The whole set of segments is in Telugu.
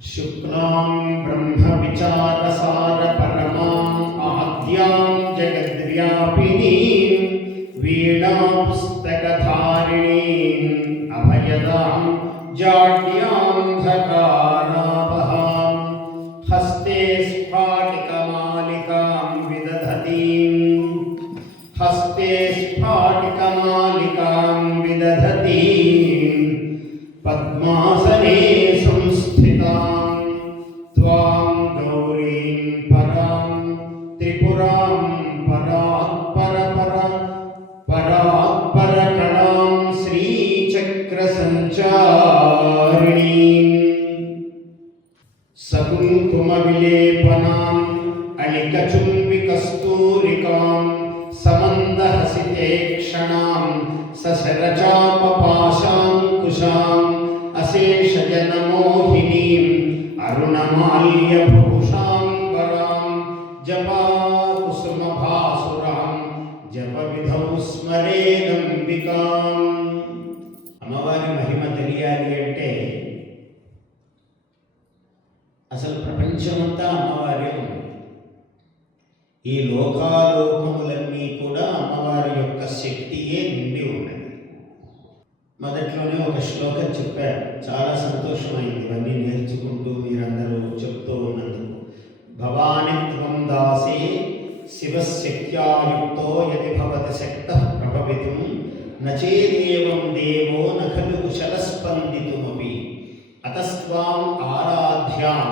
शुक्लां ब्रह्मविचारसार परमां आद्यां जगद्व्यापिनीं वीणापुस्तकधारिणीं अभयदां जाड्यान्धकारापहां हस्ते स्फाटिकमालिकां विदधतीं पद्मासने संस्थितां त्वां गौरीं परां त्रिपुरां परात्परकणां श्रीचक्रसञ्चारिणीं सकुङ्कुमविलेपनाम् अलिकचुम्बिकस्तूरिकां समन्दहसिते क्षणां सशरचापपाशाङ्कुशाम् अशेषजनमोहिनीम् अरुणमाल्यभूषाम्बरां जपाकुसुमभासुरां जपविधौ स्मरेदम्बिकाम्. అమ్మవారి మహిమ తెలియాలి అంటే అసలు ప్రపంచమంతా అమ్మవారే ఉంది. ఈ లోకాలోకములన్నీ కూడా అమ్మవారి యొక్క శక్తియే నిండి ఉన్నది. మొదట్లోనే ఒక శ్లోకం చెప్పారు, చాలా సంతోషమైంది ఇవన్నీ నేర్చుకుంటూ మీరందరూ చెప్తూ ఉన్నందుకు. భవాని త్వం దాసే శివశక్త్యాయుక్తో యది భవతి శక్తః ప్రభవితుం నచేదేవం దేవో న ఖలు కుశలస్పందితుమపి అతస్త్వాం ఆరాధ్యాం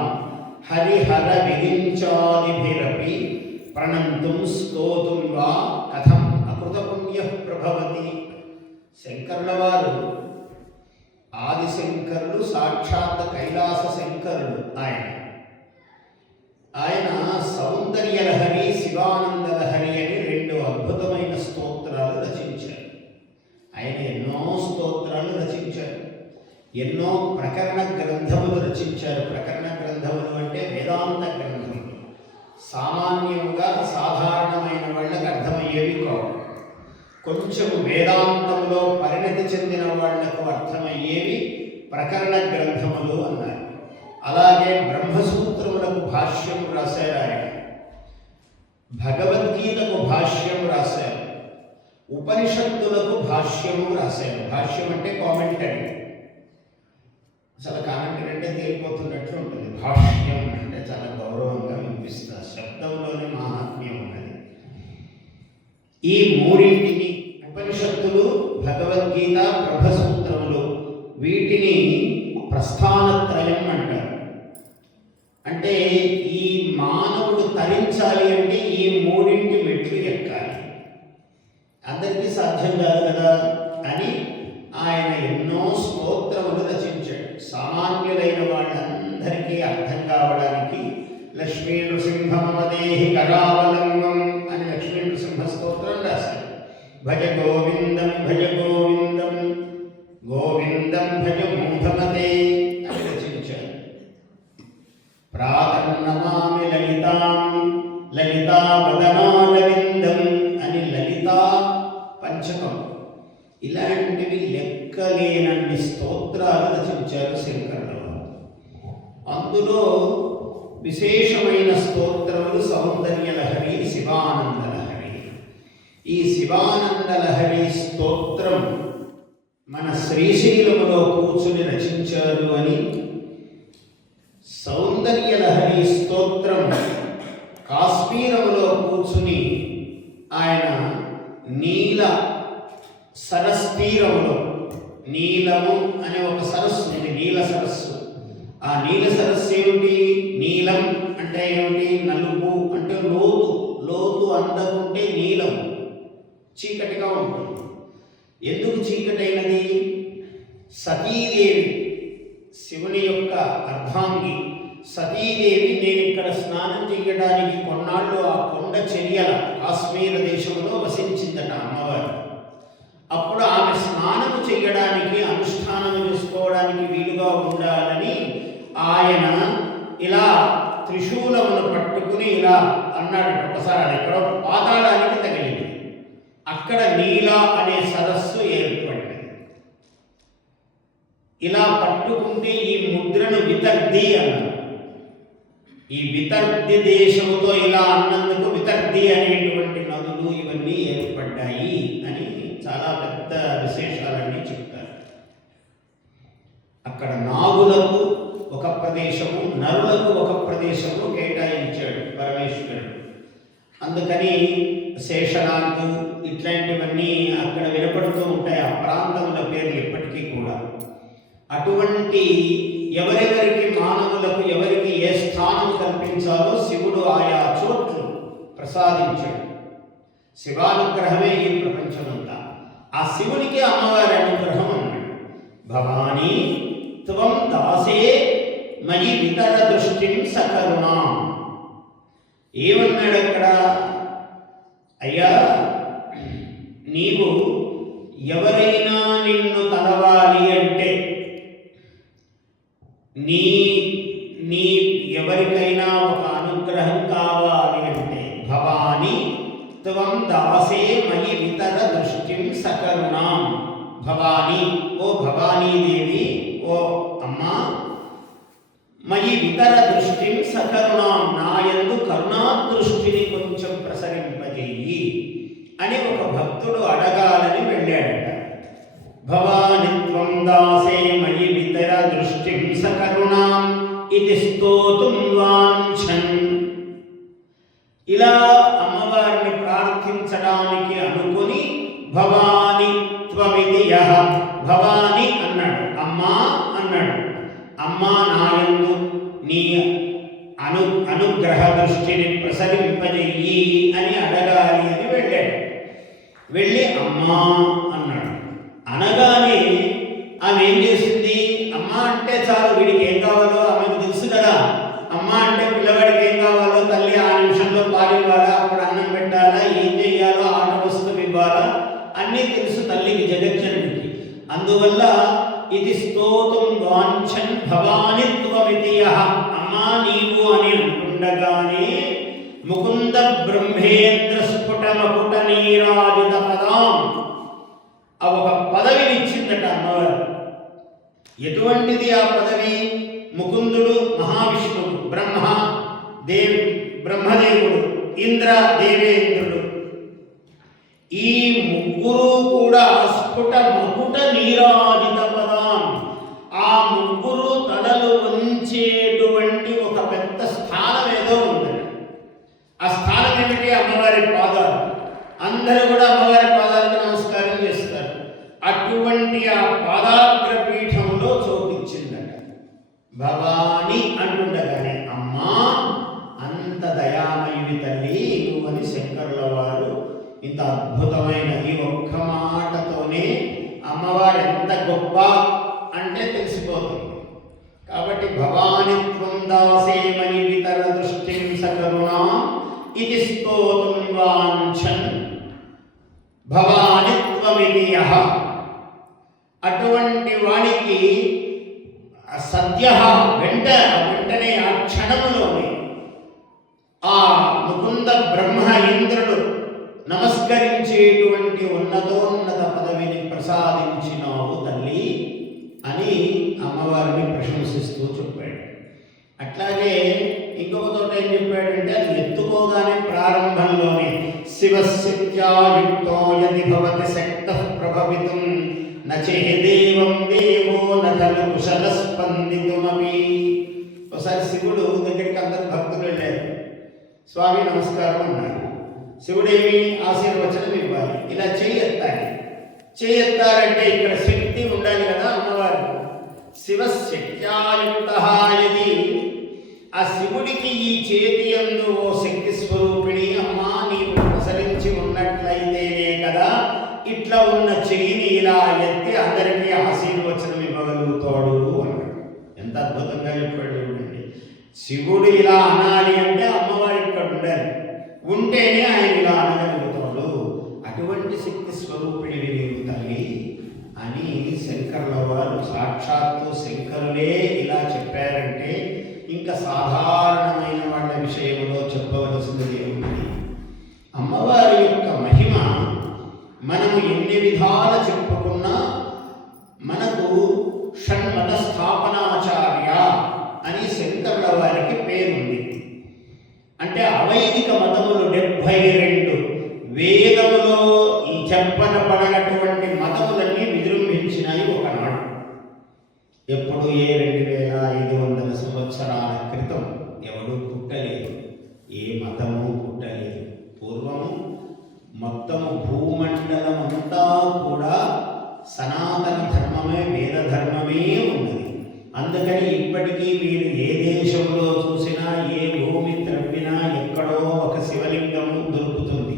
హరిహర విరించాదిభిరపి ప్రణంతుం స్తోతుం వా కథం అకృతపుణ్యః ప్రభవతి. శంకరుల వారు ఆదిశంకరులు, సాక్షాత్ కైలాస శంకరుడు. ఆయన సౌందర్యలహరి, శివానందలహరి అని రెండు అద్భుతమైన స్తోత్రాలు రచించారు. ఆయన ఎన్నో స్తోత్రాలు రచించారు, ఎన్నో ప్రకరణ గ్రంథములు రచించారు. ప్రకరణ గ్రంథములు అంటే వేదాంత గ్రంథములు. సామాన్యంగా సాధారణమైన వాళ్ళకి అర్థమయ్యేవి కావు. కొంచెం వేదాంతంలో పరిణతి చెందిన వాళ్లకు అర్థమయ్యేవి ప్రకరణ గ్రంథములు అన్నారు. అలాగే బ్రహ్మసూత్రములకు భాష్యం రాశారు ఆయన, భగవద్గీతకు భాష్యం రాశారు, ఉపనిషత్తులకు భాష్యము రాశారు. భాష్యం అంటే కామెంటరీ. అసలు కామెంటరీ అంటే తేలిపోతున్నట్లు ఉంటుంది, భాష్యం అంటే చాలా గౌరవంగా వినిపిస్తారు. శబ్దంలోనే మహాత్మ్యం ఉన్నది. ఈ మూడింటిని, ఉపనిషత్తులు, భగవద్గీత, బ్రహ్మసూత్రములు, వీటిని ప్రస్థానత్రయం అంటారు. అంటే ఈ మానవుడు తరించాలి అంటే ఈ మూడింటి మెట్లు ఎక్కాలి. అందరికీ సాధ్యం కాదు కదా అని ఆయన ఎన్నో స్తోత్రములు రచించాడు. సామాన్యులైన వాళ్ళందరికీ అర్థం కావడానికి లక్ష్మీ నృసింహమదేహి కరావలంబం అని లక్ష్మీ నృసింహ స్తోత్రం రాశారు. భజ గోవిందం భజ గోవిందం గోవిందం భజ మూఢమతే అని రచించారు. ప్రాతర్నమామి లలితాం లలితా వదనారవిందం అని లలితా పంచకం. ఇలాంటివి లెక్కలేనన్ని స్తోత్రాలు రచించారు శంకరుల వారు. అందులో విశేషమైన స్తోత్రములు సౌందర్యలహరి, శివానందలహరి. ఈ శివానందలహరి స్తోత్రం మన శ్రీశైలములో కూర్చుని రచించారు అని, సౌందర్యలహరి స్తోత్రం కాశ్మీరములో కూర్చుని ఆయన నీల సరస్తీరములో, నీలము అనే ఒక సరస్సు ఉంది, నీల సరస్సు. ఆ నీల సరస్సు ఏమిటి? నీలం అంటే ఏమిటి? నలుపు అంటే లోతు. లోతు అందకుంటే నీలం, చీకటిగా ఉంటుంది. ఎందుకు చీకటైనది? సతీదేవి, శివుని యొక్క అర్ధాంగి సతీదేవి నేను ఇక్కడ స్నానం చేయడానికి కొన్నాళ్ళు ఆ కొండ చర్యల కాశ్మీర దేశంలో వసించిందట అమ్మవారు. అప్పుడు ఆమె స్నానం చేయడానికి, అనుష్ఠానం చేసుకోవడానికి వీలుగా ఉండాలని ఆయన ఇలా త్రిశూలమును పట్టుకుని ఇలా అన్నాడు. ఒకసారి అది ఎక్కడో పాతాళానికి తగిలింది. అక్కడ నీల అనే సరస్సు ఏర్పడింది. ఇలా పట్టుకుంటే ఈ ముద్రను వితర్ది అన్నారు. ఈ వితర్ది దేశంతో ఇలా అన్నందుకు వితర్ది అనేటువంటి నదులు ఇవన్నీ ఏర్పడ్డాయి అని చాలా పెద్ద విశేషాలన్నీ చెప్తారు. అక్కడ నాగులకు ఒక ప్రదేశము, నరులకు ఒక ప్రదేశము కేటాయించాడు పరమేశ్వరుడు. అందుకని శేషనాగు ఇట్లాంటివన్నీ అక్కడ వినపడుతూ ఉంటాయి, ఆ ప్రాంతముల పేర్లు ఇప్పటికీ కూడా. అటువంటి ఎవరెవరికి మానవులకు ఎవరికి ఏ స్థానం కల్పించాలో శివుడు ఆయా చోట్లు ప్రసాదించాడు. శివానుగ్రహమే ఈ ప్రపంచమంతా. ఆ శివునికి అమ్మవారి అనుగ్రహం అన్నాడు. భవానీ త్వం దాసే మయి వితర దృష్టిం సకరుణా. ఏమన్నాడు అక్కడ? అయ్యా, నీవు ఎవరైనా నిన్ను తలవాలి అంటే, నీ ఎవరికైనా ఒక అనుగ్రహం కావాలి అంటే, భవాని త్వం దాసే మయి వితర దృష్టిం సకరుణాం. భవాని, ఓ భవానీదేవి, ఓ అమ్మా, మయి వితర దృష్టిం సకరుణాం, నాయందు కరుణా దృష్టిని కొంచెం ప్రసరింపజేయి అని ఒక భక్తుడు అడగాలని వెళ్ళాడట. భవాని త్వం దాసే మయి వితర దృష్టిం సకరుణాం ఇది స్తోతుం వాంఛన్. ఇలా అమ్మవారిని ప్రార్థించడానికి అనుకుని భవాని త్వమితి యః, భవాని అన్నాడు, అమ్మా అన్నాడు. అమ్మా, నాయందు నీ అనుగ్రహ దృష్టిని ప్రసరింపజెయ్యి అని అడగాలి అని వెళ్ళాడు. వెళ్ళి అమ్మా అన్నాడు. అనగానే ఆమె ఏం చేసింది? అమ్మ అంటే చాలు, వీడికి ఏం కావాలో ఆమెకు తెలుసు కదా. అమ్మ అంటే పిల్లవాడికి ఏం కావాలో తల్లి ఆ నిమిషంలో పాలు ఇవ్వాలా, అప్పుడు అన్నం పెట్టాలా, ఏం చెయ్యాలో, ఆట వస్తువు ఇవ్వాలా, అన్నీ తెలుసు తల్లికి, జగజ్జనుడికి. అందువల్ల ఇది స్తోతుం వాంఛన్ భవాని త్వమితి యః, అమ్మా నీవు అని అంటుండగానే ముకుంద బ్రహ్మేంద్ర స్ఫుట మకుట నీరాజిత పదాం, ఆ ఒక పదవిని ఇచ్చిందట అమ్మవారు. ఎటువంటిది ఆ పదవి? ముకుందుడు మహావిష్ణువు, బ్రహ్మదేవుడు, ఇంద్ర దేవేంద్రుడు, ఈ ముగ్గురు కూడా స్ఫుట మకుట నీరాజిత పదాం, ఆ ముగ్గురు తలలు వంచేటువంటి ఒక పెద్ద స్థానం ఏదో ఉందండి. ఆ స్థానం ఏమిటి? అమ్మవారి పాదాలు. అందరూ కూడా అమ్మవారి పాదాలకు నమస్కారం చేస్తారు. అటువంటి ఆ పాదాగ్ర పీఠంలో చోటిచ్చిందట. భవాని అంటుండగానే అమ్మా, అంత దయామయుడి తల్లి నువ్వని శంకరుల వారు ఇంత అద్భుతమైన ఈ ఒక్క మాటతోనే అమ్మవారు ఎంత గొప్ప అంటే తెలిసిపోతుంది. కాబట్టి భవాని త్వం దాసే మయి వితర దృష్టిం సకరుణా ఇది స్తోతుం వాంఛన్ భవాని త్వమితి యః. అటువంటి వాడికి వెంటనే ఆ క్షణములోనే ఆ ముకుంద బ్రహ్మ ఇంద్రుడు నమస్కరించేటువంటి ఉన్నతోన్నత పదవిని ప్రసాదించినావు తల్లి అని అమ్మవారిని ప్రశంసిస్తూ చెప్పాడు. అట్లాగే ఇంకొక చోట ఏం చెప్పాడంటే, అది ఎత్తుకోగానే ప్రారంభంలోనే శివస్యాయుక్తో యది భవతి శక్తః ప్రభవితుం నచేదేవం దేవో నఖలు కుశల స్పందితుమపి. ఒకసారి శివుడు దగ్గరికి అందరు భక్తులు వెళ్ళారు. స్వామి నమస్కారం అన్నారు. శివుడేమి ఆశీర్వచనం ఇవ్వాలి, ఇలా చేయెత్తాలి. చేయెత్తాలంటే ఇక్కడ శక్తి ఉండాలి కదా అమ్మవారు. శివశక్త్యాయుక్తః యది, ఆ శివుడికి ఈ చేతి యందు ఓ శక్తి స్వరూపిణి అమ్మా నీవు ప్రసరించి ఉన్నట్లయితేనే కదా ఇట్లా ఉన్న చెయ్యిని ఇలా ఎత్తి అందరికీ ఆశీర్వచనం ఇవ్వగలుగుతాడు అన్నాడు. ఎంత అద్భుతంగా చెప్పాడు చూడండి. శివుడు ఇలా అనాలి అంటే అమ్మవారి ఇక్కడ ఉండాలి, ఉంటేనే ఆయన ఇలా అనగలుగుతాడు. అటువంటి శక్తి స్వరూపిణివి నీవు తల్లి అని శంకరుల వారు, సాక్షాత్తు శంకరులే ఇలా చెప్పారంటే ఇంకా సాధారణమైన వాళ్ళ విషయంలో చెప్పవలసినది ఏమిటి? అమ్మవారి యొక్క మహిమ మనము ఎన్ని విధాల చెప్పుకున్నా మనకు షణ్మత స్థాపనాచార్య శంకరుల వారికి పేరుంది. అంటే అవైదిక మతములు 72 వేదములో చెప్పనపడినటువంటి మతములన్నీ విజృంభించినాయి ఒకనాడు. ఎప్పుడు 2500 సంవత్సరాల క్రితం ఎవడు పుట్టలేదు, ఏ మతము పుట్టలేదు. పూర్వము మొత్తము భూమండలం అంతా కూడా సనాతన ధర్మమే, వేద ధర్మమే ఉన్నది. అందుకని ఇప్పటికీ మీరు ఏ దేశంలో చూసినా, ఏ భూమి త్రవ్వినా ఎక్కడో ఒక శివలింగము దొరుకుతుంది,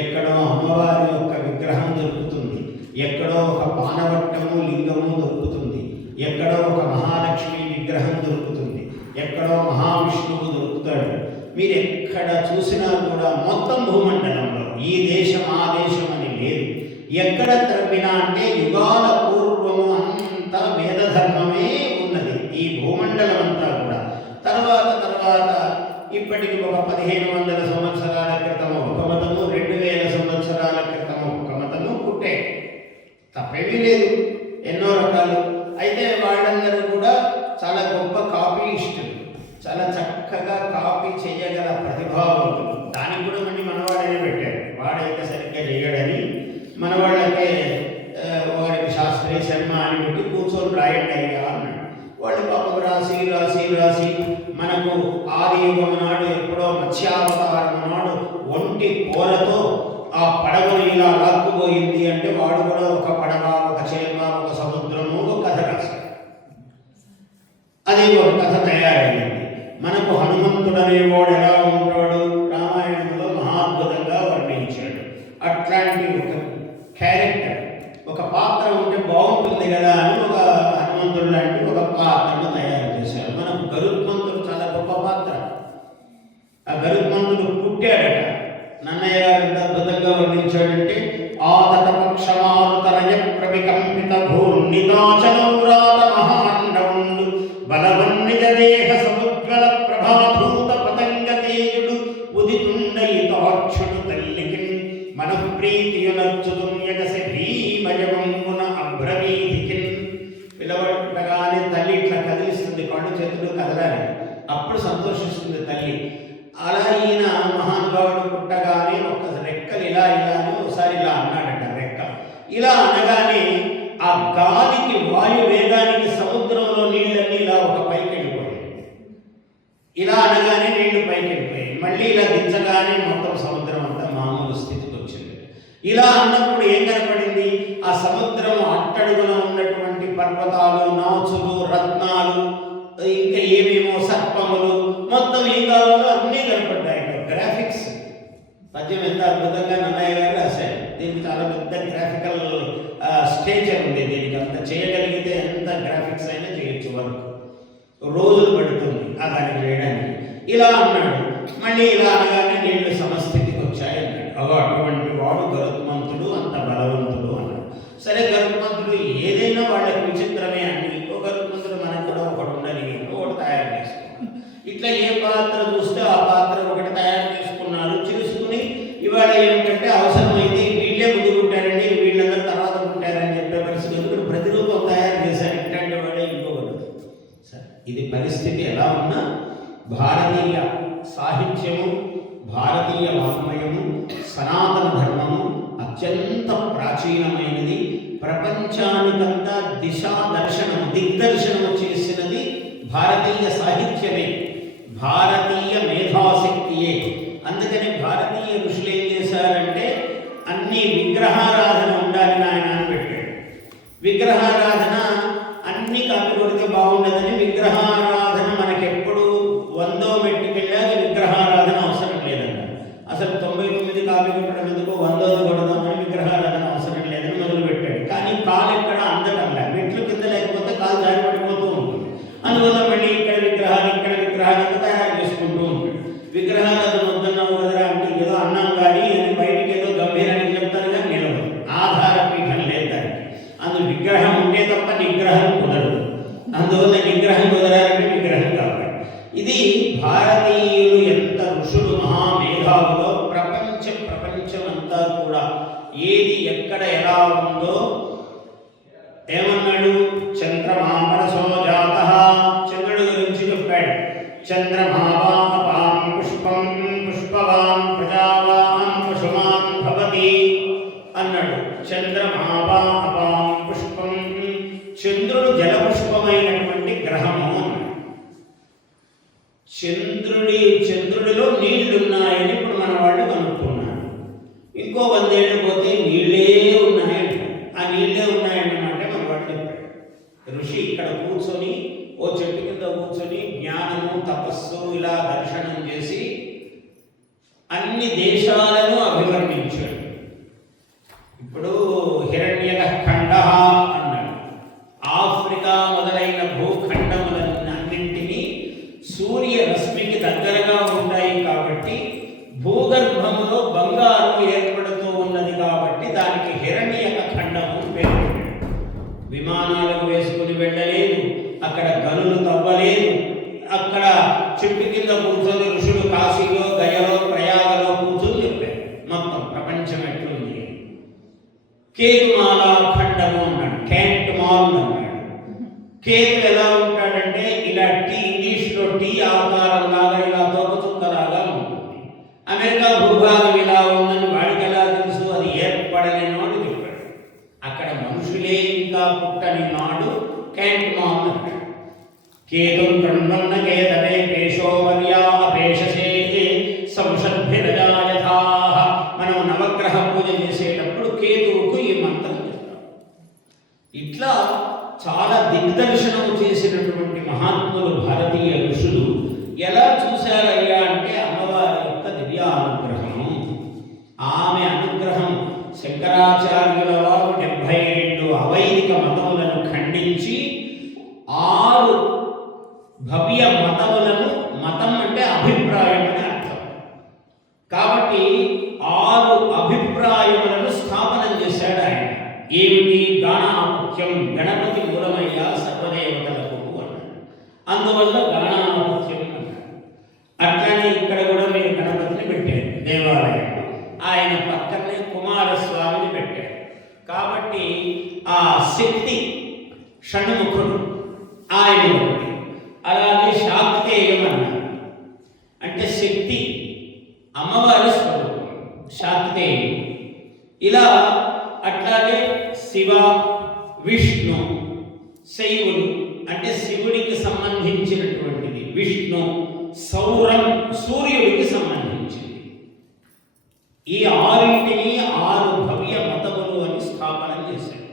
ఎక్కడో అమ్మవారి యొక్క విగ్రహం దొరుకుతుంది, ఎక్కడో ఒక పానవట్టము లింగము దొరుకుతుంది, ఎక్కడో ఒక మహాలక్ష్మి విగ్రహం దొరుకుతుంది, ఎక్కడో మహావిష్ణువు దొరుకుతాడు. మీరు ఎక్కడ చూసినా కూడా మొత్తం భూమండలంలో ఈ దేశం ఆ దేశం అని లేదు. ఎక్కడ త్రవ్వినా అంటే యుగాల పూర్వము అంతా వేద ధర్మమే ఉన్నది ఈ భూమండలం అంతా కూడా. తర్వాత ఇప్పటికి ఒక 1500 సంవత్సరాల క్రితము ఒక మతము, 2000 సంవత్సరాల క్రితము ఒక మతము పుట్టే, తప్పేమీ లేదు, ఎన్నో రకాలు. అయితే వాళ్ళందరూ కూడా చాలా గొప్ప కాపీయిస్టులు, చాలా చక్కగా కాపీ చేయగల ప్రతిభావంతులు. దానికి కూడా మళ్ళీ మనవాడని పెట్టాడు, వాడైతే సరిగ్గా చేయడని మనవాళ్ళకే వారికి శాస్త్రీయ శర్మ అని పెట్టి కూర్చొని రాయండి అయ్యా అన్నాడు. వాళ్ళు పాపం రాసి రాసి రాసి మనకు ఆది యుగం నాడు ఎప్పుడో మత్స్యావతారం నాడు ఒంటి కూరతో ఆ పడవను ఇలా లాక్కుపోయింది అంటే వాడు కూడా ఒక పడవ, ఒక చేప, ఒక సముద్రము, ఒక కథ రాశాడు. అది ఒక కథ తయారైంది. మనకు హనుమంతుడనేవాడు ఎలా ఉంటాడు రామాయణంలో మహాద్భుతంగా వర్ణించాడు. అట్లాంటి ఒక క్యారెక్టర్, ఒక పాత్ర ఉంటే బాగుంటుంది కదా అని ఒక హనుమంతుడు లాంటి ఒక పాత్రను తయారు చేశారు. మనకు గరుత్మంతుడు చాలా గొప్ప పాత్ర. ఆ గరుత్మంతుడు పుట్టాడట. నన్నయ్య గారు ఎంత అద్భుతంగా వర్ణించాడంటే, ఆతత పక్షమారుతరయ ప్రవికంపిత భూర్నితాచలౌరాత మహాండవుండు బలవన్నిజ దేహ సముజ్వల ప్రభాభూత పతంగ తేజుడు ఉదితుండయితాక్షుడు తల్లికిన్ మనఃప్రీతియునచ్చుతుం యగసి భీమజవంగున అభ్రవీతికిన్. పిలవగానే తల్లి ఇట్లా కదిలిస్తుంది, కళ్ళు చేతులు కదలాలి, అప్పుడు సంతోషిస్తుంది తల్లి. అలా ఈయన మహానుభావుడు పుట్టగానే ఒక రెక్కలు ఇలా ఇలా అని ఒకసారి ఇలా అన్నాడట. రెక్క ఇలా అనగానే ఆ గాలికి, వాయు వేగానికి సముద్రంలో నీళ్ళన్నీ ఇలా ఒక పైకి వెళ్ళిపోయాయి. ఇలా అనగానే నీళ్లు పైకి వెళ్ళిపోయాయి. మళ్ళీ ఇలా దించగానే మొత్తం సముద్రం అంతా మామూలు స్థితికి వచ్చింది. ఇలా అన్నప్పుడు ఏం కనపడింది? ఆ సముద్రం అట్టడుగున ఉన్నటువంటి పర్వతాలు, నాచులు, రత్నాలు, ఇంకా ఏమేమో సర్పములు, మొత్తం ఏం కావాలో అన్నీ కనపడ్డాయి. గ్రాఫిక్స్ పద్యం ఎంత అద్భుతంగా నన్నయ్య గారు రాశారు. దీనికి చాలా పెద్ద గ్రాఫికల్ స్టేచర్ ఉంది. దీనికి అంత చేయగలిగితే ఎంత గ్రాఫిక్స్ అయినా చేయొచ్చు, వరకు రోజులు పడుతుంది దానికి చేయడానికి. ఇలా అన్నాడు. మళ్ళీ ఇలా అనగానే నీళ్ళు సమస్థితికి వచ్చాయి అన్నాడు. అటువంటి వాడు గరుత్మంతుడు, అంత బలవంతుడు అన్నాడు. సరే, గరుత్మంతుడు ఏదైనా వాళ్ళకి విచిత్రమే అండి. ఇంకో గరుత్మంతుడు మనకు కూడా ఒకటి ఉండాలి, ఒకటి తయారు చేసుకున్నాడు. ఇట్లా ఏ పాత్ర చూస్తే ఆ పాత్ర ఒకటి తయారు చేసుకున్నారు. చేసుకుని ఇవాళ ఏమిటంటే అవసరమైతే వీళ్ళే ముందు పుట్టారండి, వీళ్ళందరూ తర్వాత పుట్టారని చెప్పే పరిస్థితి ఎందుకు ప్రతిరూపం తయారు చేశారు. ఇట్లాంటి వాడే ఇంకోకడు. సరే, ఇది పరిస్థితి ఎలా ఉన్నా భారతీయ సాహిత్యము, భారతీయ వాంగ్మయము, సనాతన ధర్మము అత్యంత ప్రాచీనమైనది. ప్రపంచానికంతా దిశాదర్శనము, దిగ్దర్శనము చేసినది భారతీయ సాహిత్యమే, భారతీయ మేధాశక్తియే. అందుకని భారతీయ ఋషులు ఏం చేశారంటే, అన్ని విగ్రహారాధన ఉండాలి నాయన అని పెట్టాడు. విగ్రహారాధన అన్ని కాపీ కొడితే బాగుండదని విగ్రహారాధన మనకెప్పుడు 100వ మెట్టుకెళ్ళాక విగ్రహారాధన అవసరం లేదన్న. అసలు 99 కాపీ కొట్టడం ఎందుకు, 100ది కొడదామని విగ్రహారాధన అవసరం లేదని మొదలుపెట్టాడు. కానీ కాలు ఎక్కడ అందటంలా, మెట్లు కింద లేకపోతే కాలు జారి పడిపోతూ ఉంటుంది. అందువల్ల మళ్ళీ ఇక్కడ విగ్రహాలు తయారు చేసుకుంటూ ఉంటాడు. విగ్రహారాధన వద్దన్నావు కదరా అంటే ఏదో అన్నాం కానీ అని బయటికి ఏదో గంభీరానికి చెప్తారు కానీ నిలవదు. ఆధార పీఠం లేదు దానికి. అందులో విగ్రహం ఉంటే తప్ప నిగ్రహం కుదరదు. అందువల్ల చంద్రమావాం పుష్పం పుష్పవాన్ ప్రజావాన్ పశుమాన్ భవతి అన్నాడు. చంద్రమావాం పుష్పం, చంద్రుడు జలపుష్పమైనటువంటి గ్రహము అన్నాడు. చంద్రుడిలో నీళ్లున్నాయని ఇప్పుడు మన వాళ్ళు కనుక్కున్నారు. ఇంకో 100 ఏళ్ళు పోతే నీళ్ళే ఉన్నాయంట. ఆ నీళ్ళే ఉన్నాయన్నమాట మన వాడు చెప్పాడు. ఋషి ఇక్కడ కూర్చొని ఓ చెట్టు కింద కూర్చొని జ్ఞానము తపస్సు ఇలా దర్శనం చేసి అన్ని దేశాలను అభివర్ణించాడు. ఇప్పుడు హిరణ్యఖండ అన్నాడు. ఆఫ్రికా మొదలైన భూఖండములన్నింటినీ సూర్య రశ్మికి దగ్గరగా ఉంటాయి కాబట్టి భూగర్భములో బంగారం ఏర్పడుతూ ఉన్నది కాబట్టి దానికి హిరణ్యక ఖండము పేరు. విమానాలకు వేసుకుని వెళ్ళలేదు, అక్కడ గనులు తవ్వలేదు, అక్కడ చెట్టు కింద కూర్చొని ఋషులు కాశీలో గయలో ప్రయాగలో కూర్చొని చెప్పారు మొత్తం ప్రపంచం ఎట్లుంది. కేతుమాలా ఖండము అన్నాడు, క్యాంట్ మాల్ అన్నాడు. కేతు ఎలా ఉంటాడంటే ఇలా ఇంగ్లీష్లో టీ ఆకారం లాగా ఇలా తోకచుక్కలాగా ఉంటుంది. అమెరికా భూభాగం ఇలా ఉందని వాడికి ఎలా తెలుసు? అది ఏర్పడని నాడు చెప్పాడు. అక్కడ మనుషులే ఇంకా పుట్టని నాడు క్యాంట్ మాల్ అన్నాడు. కేతుం కృణ్వన్న కేతవే పేషోవర్యా అపేషసే సంషద్భిరజాయథా. మనం నవగ్రహ పూజ చేసేటప్పుడు కేతువుకు ఈ మంత్రం చెప్తాం. ఇట్లా చాలా దిగ్దర్శనం చేసినటువంటి మహాత్ములు భారతీయ ఋషులు ఎలా చూశారయ్యా అంటే అమ్మవారి యొక్క దివ్యానుగ్రహం. ఆమె అనుగ్రహం శంకరాచార్యుల వారు 72 అవైదిక మతములను ఖండించి 6 భవ్య మతములను, మతం అంటే అభిప్రాయం అని అర్థం కాబట్టి 6 అభిప్రాయములను స్థాపనం చేశాడు ఆయన. ఏమిటి? గాణాముఖ్యం, గణపతి మూలమయ్యా సర్వదేవతలకు అన్నాడు. అందువల్ల గాణాముఖ్యం అన్నాడు. అట్లానే ఇక్కడ కూడా మీరు గణపతిని పెట్టారు దేవాలయంలో, ఆయన పక్కనే కుమారస్వామిని పెట్టారు. కాబట్టి ఆ శక్తి షణ్ముఖుడు ఆయన ఒకటి. అలాగే శాక్తేయం అన్నాడు, అంటే శక్తి అమ్మవారి స్వరూపం శాక్తేయం. ఇలా అట్లాగే శివ, విష్ణు, శైవులు అంటే శివుడికి సంబంధించినటువంటిది, విష్ణు సౌరం సూర్యుడికి సంబంధించింది. ఈ 6 భవ్య మతములు అని స్థాపన చేశారు.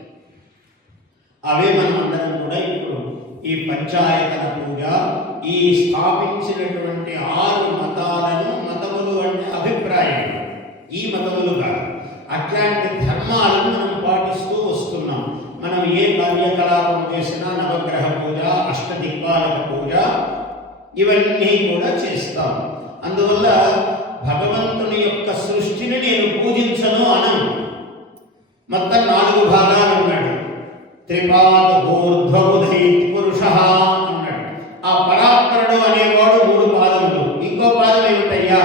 అవే మనం అందరం కూడా ఇప్పుడు ఈ పంచాయతన పూజ, ఈ స్థాపించినటువంటి 6 మతాలను, మతములు అంటే అభిప్రాయం, ఈ మతములు కాదు, అట్లాంటి ధర్మాలను మనం పాటిస్తూ వస్తున్నాం. మనం ఏ కార్యకలాపం చేసినా నవగ్రహ పూజ, అష్టదిక్పాలక పూజ ఇవన్నీ కూడా చేస్తాం. అందువల్ల భగవంతుని యొక్క సృష్టిని నేను పూజించను అనను. మొత్తం 4 భాగాలు అన్నాడు. త్రిపాద ఊర్ధ్వబుధై పురుష అన్నాడు. ఆ పరాత్పరుడు అనేవాడు 3 పాదములు. ఇంకో పాదం ఏమిటయ్యా?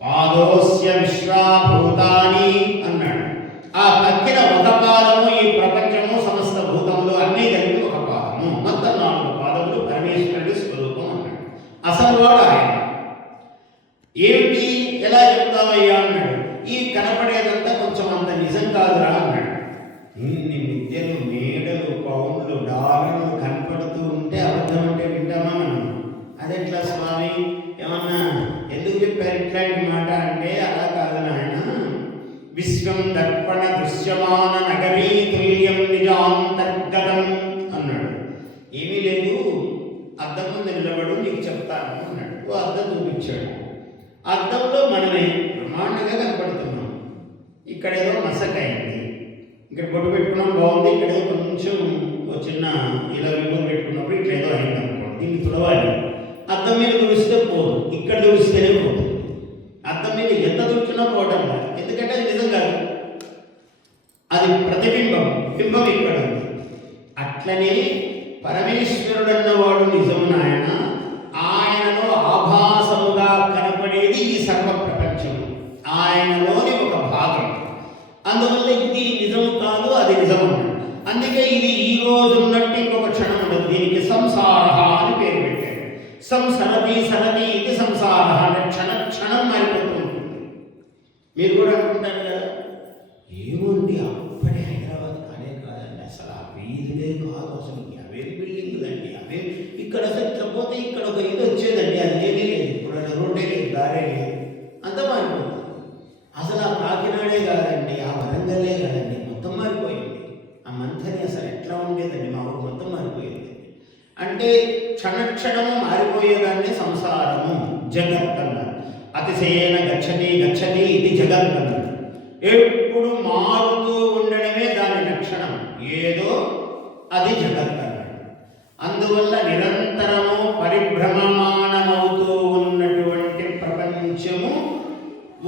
పాదోస్య విశ్వాభూతాని అన్నాడు. ఆ తక్కిన ఒక పాదము ఈ ప్రపంచము, సమస్త భూతములు అన్నీ కలిపి ఒక పాదము. మొత్తం 4 పాదములు పరమేశ్వరుడి స్వరూపం అన్నాడు. అసలు వాడు ఆయన. ఏమిటి, ఎలా చెప్తామయ్యా అన్నాడు. ఈ కనపడేదంతా కొంచెం అంత నిజం కాదురా అన్నాడు. ఇన్ని మిద్యలు, మేడలు, పౌండ్లు, డాలర్లు కనపడుతూ ఉంటే అబద్ధం అంటే వింటామా మనం? అదెట్లా స్వామి, ఏమన్నా ఎందుకు చెప్పారు ఇట్లాంటి మాట అంటే, అలా కాదు నాయన. విశ్వం దర్పణ దృశ్యమాన నగరీ తుల్యం నిజాంతర్గతం అన్నాడు. ఏమీ లేదు, అద్దం ముందు నిలబడు, నీకు చెప్తాను అన్నాడు. ఓ అద్దం చూపించాడు. అద్దంలో మనమే బ్రహ్మాండంగా కనపడుతున్నాం. ఇక్కడేదో మసకైంది, ఇక్కడ బొట్టు పెట్టుకున్నాం బాగుంది, ఇక్కడేదో కొంచెం చిన్న ఇలా విభూతి పెట్టుకున్నప్పుడు ఇట్లేదో అయింది అనుకోండి, దీన్ని తుడవాలి. అద్దం మీద తుడిస్తే పోదు, ఇక్కడ తుడిస్తేనే పోతుంది. అద్దం మీద ఎంత తుడిచినా పోవడం కాదు, ఎందుకంటే అది నిజం కాదు, అది ప్రతిబింబం, బింబం ఇక్కడ ఉంది. అట్లనే పరమేశ్వరుడు అన్నవాడు నిజం నాయన. ఆయనలో ఆభాసముగా కనపడేది ఈ సర్వ ప్రపంచం, ఆయనలోని ఒక భాగం. అందువల్ల ఇది నిజము కాదు, అది నిజం. అందుకే ఇది ఈ రోజు ఉన్నట్టు ఇంకొక క్షణం ఉండదు. దీనికి సంసార అని పేరు పెట్టారు. సంసరతి సరతి ఇది సంసార అంటే క్షణ క్షణం మారిపోతూ ఉంటుంది. మీరు కూడా అనుకుంటారు కదా, ఏముంది అప్పటి హైదరాబాద్ కానే కాదండి, అసలు ఆ వీధులే కాదు, అసలు అవే బిల్డింగ్లు అండి, అవే ఇక్కడ అసలు ఇట్లా పోతే ఇక్కడ ఒక ఇది వచ్చేదండి, అది లేనే లేదు, ఇప్పుడు అది రోడ్డే లేదు, దారే లేదు, అంతా మారిపోతుంది. అసలు ఆ కాకినాడే కాదండి, ఆ వరంగల్లే కాదండి, మొత్తం మారిపోయింది. ఆ మంథని అసలు ఎట్లా ఉండేదండి, మా ఊరు మొత్తం మారిపోయింది. అంటే క్షణక్షణము మారిపోయేదాన్ని సంసారము జగత్ అన్నారు. అతిశయేన గచ్చతి గచ్చతి ఇది జగత్ అన్నారు. ఎప్పుడు మారుతూ ఉండడమే దాని లక్షణం, ఏదో అది జగత్ అన్నాడు. అందువల్ల నిరంతరము పరిభ్రమమానమవుతూ ఉన్నటువంటి ప్రపంచము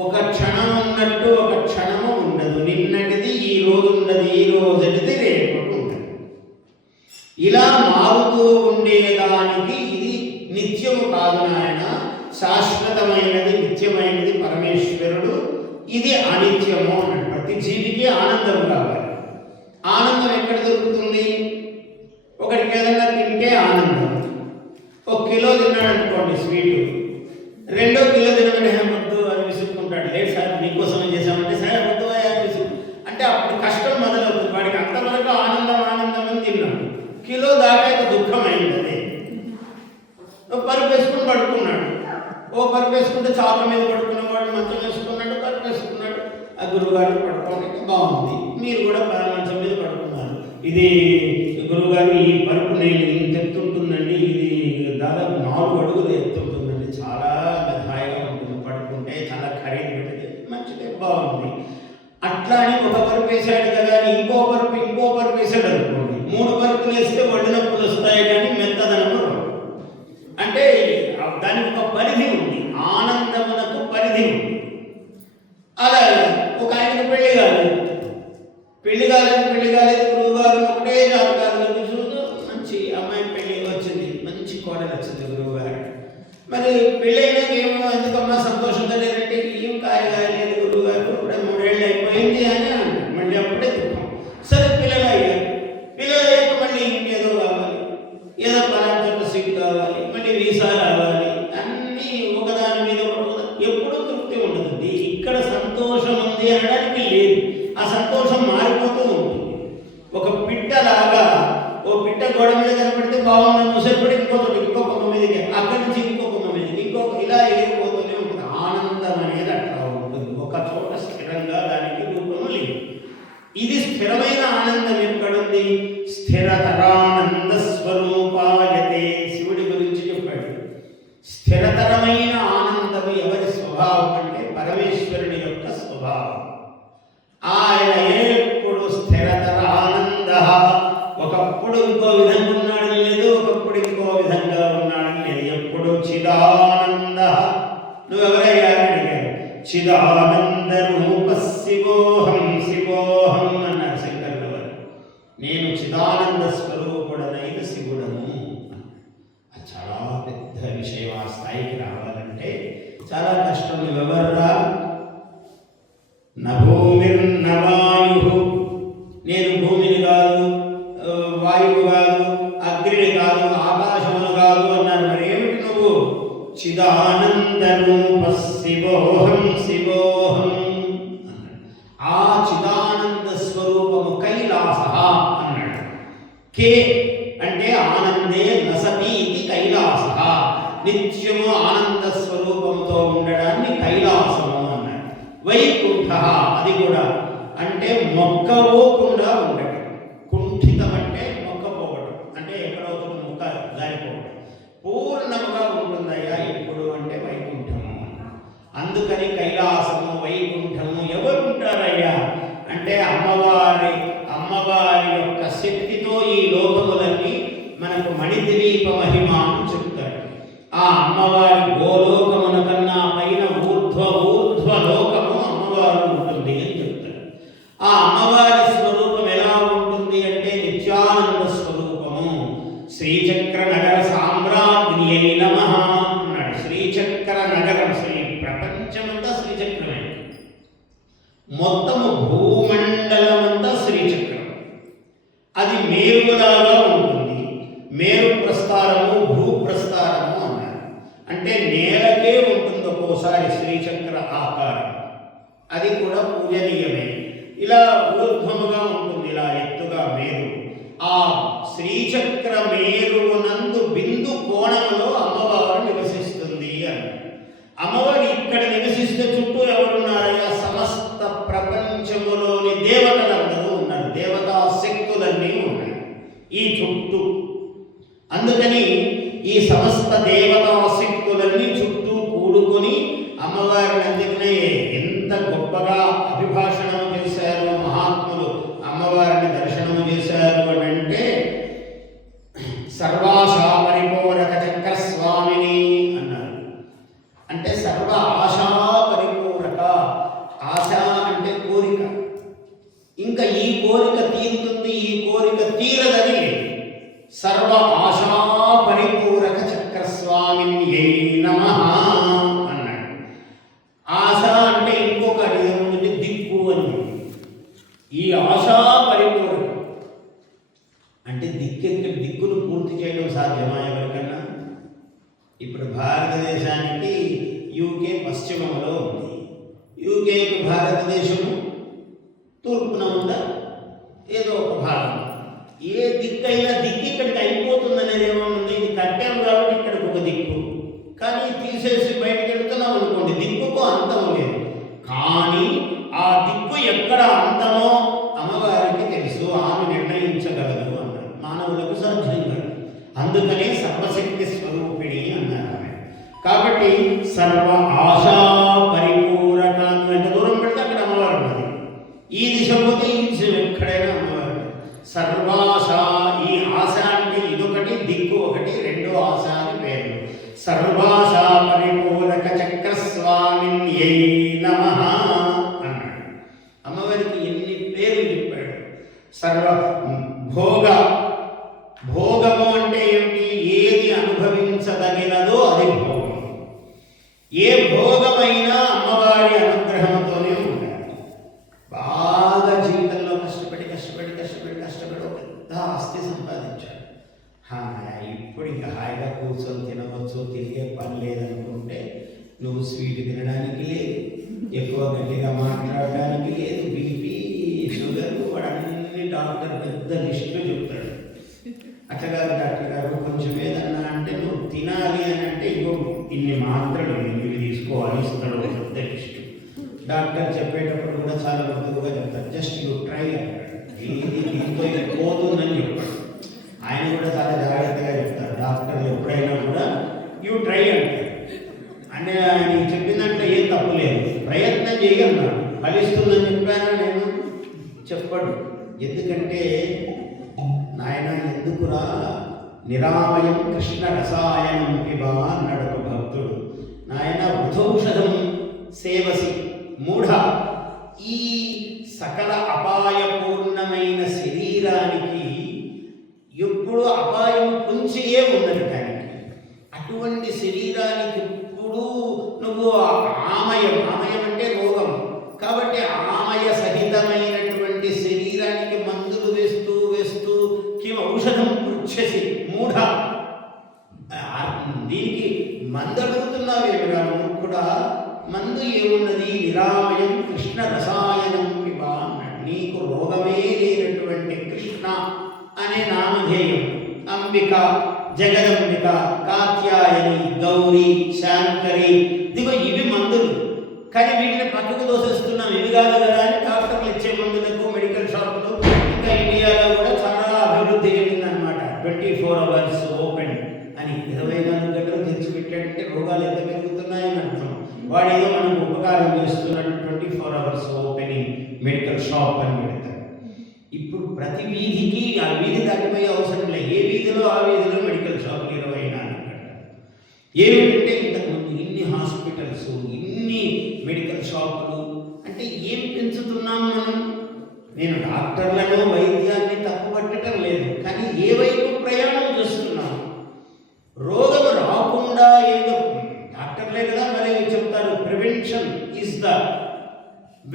ఒక క్షణం ఉన్నట్టు ఒక క్షణము ఉండదు. నిన్నటిది ఈ రోజు ఉండదు, ఈ రోజుది రేపటి ఉండదు. ఇలా మారుతూ ఉండేదానికి ఇది నిత్యము కాదు నాయన, శాశ్వతమైనది నిత్యమైనది పరమేశ్వరుడు, ఇది అనిత్యము అన్నాడు. ప్రతి జీవికి ఆనందం కావాలి. ఆనందం ఎక్కడ దొరుకుతుంది? ఒకటికి ఏదైనా తింటే ఆనందం. 1 కిలో తిన్నాడు అనుకోండి స్వీటు, 2వ కిలో తినగానే వద్దు అని విసుక్కుంటాడు. లేదు సార్ మీకోసమే చేశామంటే సరే వద్దు అని విసుకు అంటే అప్పుడు కష్టం మొదలవుతుంది వాడికి. అంతవరకు ఆనందం ఆనందం అని తిన్నాడు, కిలో దాటాక దుఃఖం అయింది. పరుపు వేసుకుని పడుకున్నాడు, పరుపు వేసుకుంటే చాప మీద పడుకున్నవాడు మంచం వేసుకున్నాడు, పరుపు వేసుకున్నాడు. ఆ గురువుగారు పడుకోవడానికి బాగుంది, మీరు కూడా మంచం మీద పడుకున్నారు. ఇది గురువుగారు ఈ పరుపు నేను ఇంత ఎత్తుంటుందండి, ఇది దాదాపు 4 అడుగులు ఎత్తుంటుందండి, చాలా హాయిగా ఉంటుంది, పడుకుంటే చాలా ఖరీదు పెట్టింది, మంచిదే బాగుంది. అట్లా అని ఒక పరుపు వేసాడు కదా అని ఇంకో పరుపు వేసాడు అనుకోండి, 3 పరుపులు వేస్తే ఒళ్ళు నొప్పులు వస్తాయి కానీ మెత్తదనము. అంటే దానికి ఒక పరిధి ఉంది, ఆనందమునకు పరిధి ఉంది. అలా ఒక ఆయనకు పెళ్లి కాలేదు గురువుగారు ఒకటే జాతకాలు చూస్తూ మంచి అమ్మాయి పెళ్లి వచ్చింది, మంచి కోడలు వచ్చింది గురువుగారు. మరి పెళ్ళి అయినాక ఏమో ఎందుకమ్మా సంతోషంగా లేదంటే ఏం కాయలేదు గురువుగారు, ఇప్పుడే 3 ఏళ్ళు అయిపోయింది అని అన్నాడు. మళ్ళీ అప్పుడే దుఃఖం. సరే పిల్లలు అయ్యాక మళ్ళీ ఇంకేదో కావాలి, ఏదో పలాంటి సీట్ కావాలి, మళ్ళీ వీసా రావాలి, అన్నీ ఒకదాని మీద ఎప్పుడూ తృప్తి ఉండదు. ఇక్కడ సంతోషం ఉంది అనడానికి లేదు, ఆ సంతోషం మారిపోతూ ఉంటుంది. ఒక పిట్టలాగా ఓ పిట్ట గోడ మీద కనపడితే బాగుందని చూసేప్పుడు ఇంకో కొమ్మ మీదకి, అక్కడి నుంచి ఇంకో కొమ్మ మీదకి, ఇలా ఎగిరిపోతూనే ఉంటుంది. ఆనందం అనేది అట్లా ఉంటుంది, ఒక చోట స్థిరంగా దానికి రూపము లేదు. ఇది స్థిరమైన ఆనందం ఎక్కడుంది? స్థిరతరానంద స్వరూపాయతే. శివుడి గురించి చెప్పాడు. స్థిరతరమైన ఆనందం ఎవరి స్వభావం అంటే పరమేశ్వరుని యొక్క స్వభావం. ఆయన ఎప్పుడు స్థిరతర ఆనంద. ఒకప్పుడు ఇంకో విధంగా ఉన్నాడని లేదు, ఒకప్పుడు ఇంకో విధంగా ఉన్నాడని లేదు, ఎప్పుడు చిదానంద. నువ్వెవరయ్యా అని అడిగారు. చిదానంద రూప శివోహం శివోహం అన్నారు శంకరుల వారు. నేను చిదానంద స్వరూపుడనైన శివుడను. అది చాలా పెద్ద విషయం. ఆ స్థాయికి రావాలంటే చాలా కష్టం. నువ్వెవర్రా? నభూమిర్న వాయు. నేను భూమిని కాదు, వాయువు కాదు, అగ్నిని కాదు, ఆకాశమును కాదు అన్నారు. మరి ఏమిటి నువ్వు? చిదానంద రూప శివోహం శివోహం అన్నాడు. ఆ చిదానంద స్వరూపము కైలాస అన్నాడు. కే అంటే ఆనందే నసతి ఇది కైలాస. నిత్యము ఆనంద స్వరూపంతో ఉండడాన్ని కైలాసము అన్నాడు. వైకుంఠ అది కూడా అంటే మొక్కవోకుండా ఉండటం. కుంఠితం అంటే మొక్కపోవడం, అంటే ఎక్కడో మొక్క జారిపోవడం. పూర్ణముగా ఉంటుందయ్యా ఎప్పుడు అంటే వైకుంఠము. అందుకని కైలాసము వైకుంఠము ఎవరుంటారయ్యా అంటే అమ్మవారి యొక్క శక్తితో ఈ లోకములన్నీ మనకు మణిద్వీప మహిమ అని చెప్తాడు. ఆ అమ్మవారి గోలోకమున కన్నా పైన ఊర్ధ్వ లోకము అమ్మవారు ఉంటుంది అని చెప్తాడు. ఆ అమ్మవారి స్వరూపం ఎలా ఉంటుంది అంటే నిత్యానంద స్వరూపము. శ్రీచక్ర నగర సామ్రాజ్ఞి అయి నమః అన్నాడు. శ్రీచక్ర నగరం, శ్రీ ప్రపంచమంతా శ్రీచక్రమే. మొత్తము భూమండలమంతా శ్రీచక్రం. అది మేరులాగా ఉంటుంది. మేరు ప్రస్థారము భూ ప్రస్థారము అన్నారు. అమ్మవారి శ్రీచక్ర ఆకారం, అది కూడా పూజనీయమే. ఇలా ఊర్ధ్వముగా ఉంటుంది, ఇలా ఎత్తుగా మేరు. ఆ శ్రీచక్ర మేరునందు బిందు కోణంలో అమ్మవారు నివసిస్తుంది అని. అమ్మవారు ఇక్కడ నివసిస్తే చుట్టూ ఎవరున్నారయ్యా? సమస్త ప్రపంచములోని దేవతలందరూ ఉన్నారు, దేవతా శక్తులన్నీ ఉన్నాయి ఈ చుట్టూ. అందుకని ఈ సమస్త దేవతా శక్తులన్నీ చుట్టూ కూడుకొని అమ్మవారిని అందుకనే ఎంత గొప్పగా అభిభాషణం చేశారు మహాత్ములు, అమ్మవారిని దర్శనం చేశారు అని అంటే సర్వాశా పరిపూరక చక్ర స్వామిని అన్నారు. అంటే సర్వ ఆశా పరిపూరక, ఆశ అంటే కోరిక, ఇంకా ఈ కోరిక తీరుతుంది, ఈ కోరిక తీరదని సర్వ ఆశా పరిపూరక చక్రస్వామిని నమః అన్నాడు. ఆశ అంటే ఇంకొక అర్థం దిక్కు అని. ఈ ఆశా పరిపూరక అంటే దిక్కును పూర్తి చేయడం సాధ్యమా ఎవరికన్నా? ఇప్పుడు భారతదేశానికి యూకే పశ్చిమంలో ఉంది, యూకేకి భారతదేశము తూర్పున ఉందా? ఏదో ఒక భాగం. ఏ దిక్కైనా దిక్కు ఇక్కడికి అయిపోతుందనేది ఏమన్నా? ఇది కట్టాం కాబట్టి ఇక్కడికి ఒక దిక్కు, కానీ తీసేసి బయటకు వెళ్తున్నాం అనుకోండి, దిక్కుకు అంతం లేదు. కానీ ఆ దిక్కు ఎక్కడ అంతమో అమ్మవారికి తెలుసు, ఆమె నిర్ణయించగలదు అన్నారు. మానవులకు సాధ్యం కాదు. అందుకనే సర్వశక్తి స్వరూపిణి అన్నారు ఆమె. కాబట్టి సర్వ ఆశా పరిపూరక, ఎంత దూరం పెడితే అక్కడ అమ్మవారు ఉన్నది. ఈ దిశ పోతే ఈ దిశ ఎక్కడైనా అమ్మవారు. సర్వాశ, ఈ ఆశ అంటే ఇదొకటి, దిక్కు ఒకటి, రెండో ఆశ అని పేరు. సర్వాశ పరిపూరక చక్రస్వామిన్యై నమః అన్నాడు. అమ్మవారికి ఎన్ని పేర్లు చెప్పాడు. సర్వ భోగ, భోగము అంటే ఏమిటి? ఏది అనుభవించదగినదో అది భోగం. ఏ భోగమైనా అమ్మవారి అనుగ్రహంతోనే ఉండాలి. బాగా జీవితంలో కష్టపడి ఒక పెద్ద ఆస్తి సంపాదించాడు, ఇప్పుడు ఇంకా హాయిగా కూర్చొని తినవచ్చు, తిరిగే పని లేదనుకుంటే నువ్వు స్వీట్ తినడానికి లేదు, ఎక్కువ గట్టిగా మాట్లాడడానికి లేదు, బీపీ షుగర్ వాడన్నీ డాక్టర్ పెద్ద లిస్టులో చెప్తాడు. అట్లా కాదు డాక్టర్ గారు, కొంచెం ఏదన్నా అంటే నువ్వు తినాలి అని అంటే ఇగో ఇన్ని మాత్రలు ఇవి తీసుకోవాలి ఇస్తాడు, పెద్ద లిస్టు. డాక్టర్ చెప్పేటప్పుడు కూడా చాలా మృదువుగా చెప్తారు, జస్ట్ యూ ట్రై అంటాడు. దీంతో ఇది పోతుందని చెప్పాడు. ఆయన కూడా చాలా జాగ్రత్తగా చెప్తారు డాక్టర్లు ఎప్పుడైనా కూడా, యూ ట్రై అంటారు. అంటే ఆయన చెప్పిన దాంట్లో ఏం తప్పు లేదు, ప్రయత్నం చేయగలరు. ఫలిస్తుందని చెప్పాను నేను చెప్పడు. ఎందుకంటే నాయన ఎందుకురా నిరామయం కృష్ణ రసాయనం పిబా అన్నాడు ఒక భక్తుడు. నాయన వృథౌషధం సేవసి మూఢ, ఈ సకల అపాయపూర్ణమైన శరీరానికి ఎప్పుడు అపాయం పొంచియే ఉన్నది. దానికి అటువంటి శరీరానికి ఎప్పుడు నువ్వు ఆమయం అంటే రోగం కాబట్టి ఆమయ సహితమైనటువంటి శరీరానికి మందులు వేస్తూ కిం ఔషధం పృచ్ఛసి మూఢ, దీనికి మందు అడుగుతున్నావేమిరా కూడా? మందు ఏమున్నది? నిరామయం కృష్ణ రసాయనం పిబా అన్నాడు. నీకు రోగమే లేనటువంటి కృష్ణ అనే నామధేయం, అంబిక, జగదంబిక, కాత్యాయని, గౌరీ, శాంకరి, ఇదిగో ఇవి మందులు. కానీ వీటిని పక్కకు దోసేస్తున్నాం. ఇవి కాదు కదా అని డాక్టర్లు ఇచ్చే మందులకు మెడికల్ షాపులు ఇంకా ఇండియాలో కూడా చాలా అభివృద్ధి చెందిందనమాట. 24 hours ఓపెన్ అని, 24 గంటలు తెచ్చిపెట్టాడంటే రోగాలు ఎంత పెరుగుతున్నాయని అర్థం. వాడేదో మనకు ఉపకారం చేస్తున్నట్టు 24 hours ఓపెనింగ్ మెడికల్ షాప్ అని పెడతారు. ఇప్పుడు ప్రతి వీధికి ఆ వీధి దాటిపోయే అవసరం లేదు, ఏ వీధిలో ఆ వీధిలో మెడికల్ షాపులు 24 గంటలు. ఏమిటంటే ఇంతకుముందు ఇన్ని హాస్పిటల్స్, ఇన్ని మెడికల్ షాపులు అంటే ఏం పెంచుతున్నాం మనం? నేను డాక్టర్లను వైద్యాన్ని తప్పుపట్టడం లేదు, కానీ ఏ వైపు ప్రయాణం చేస్తున్నాం? రోగం రాకుండా ఏదో డాక్టర్లే కదా మరి చెప్తారు, prevention is the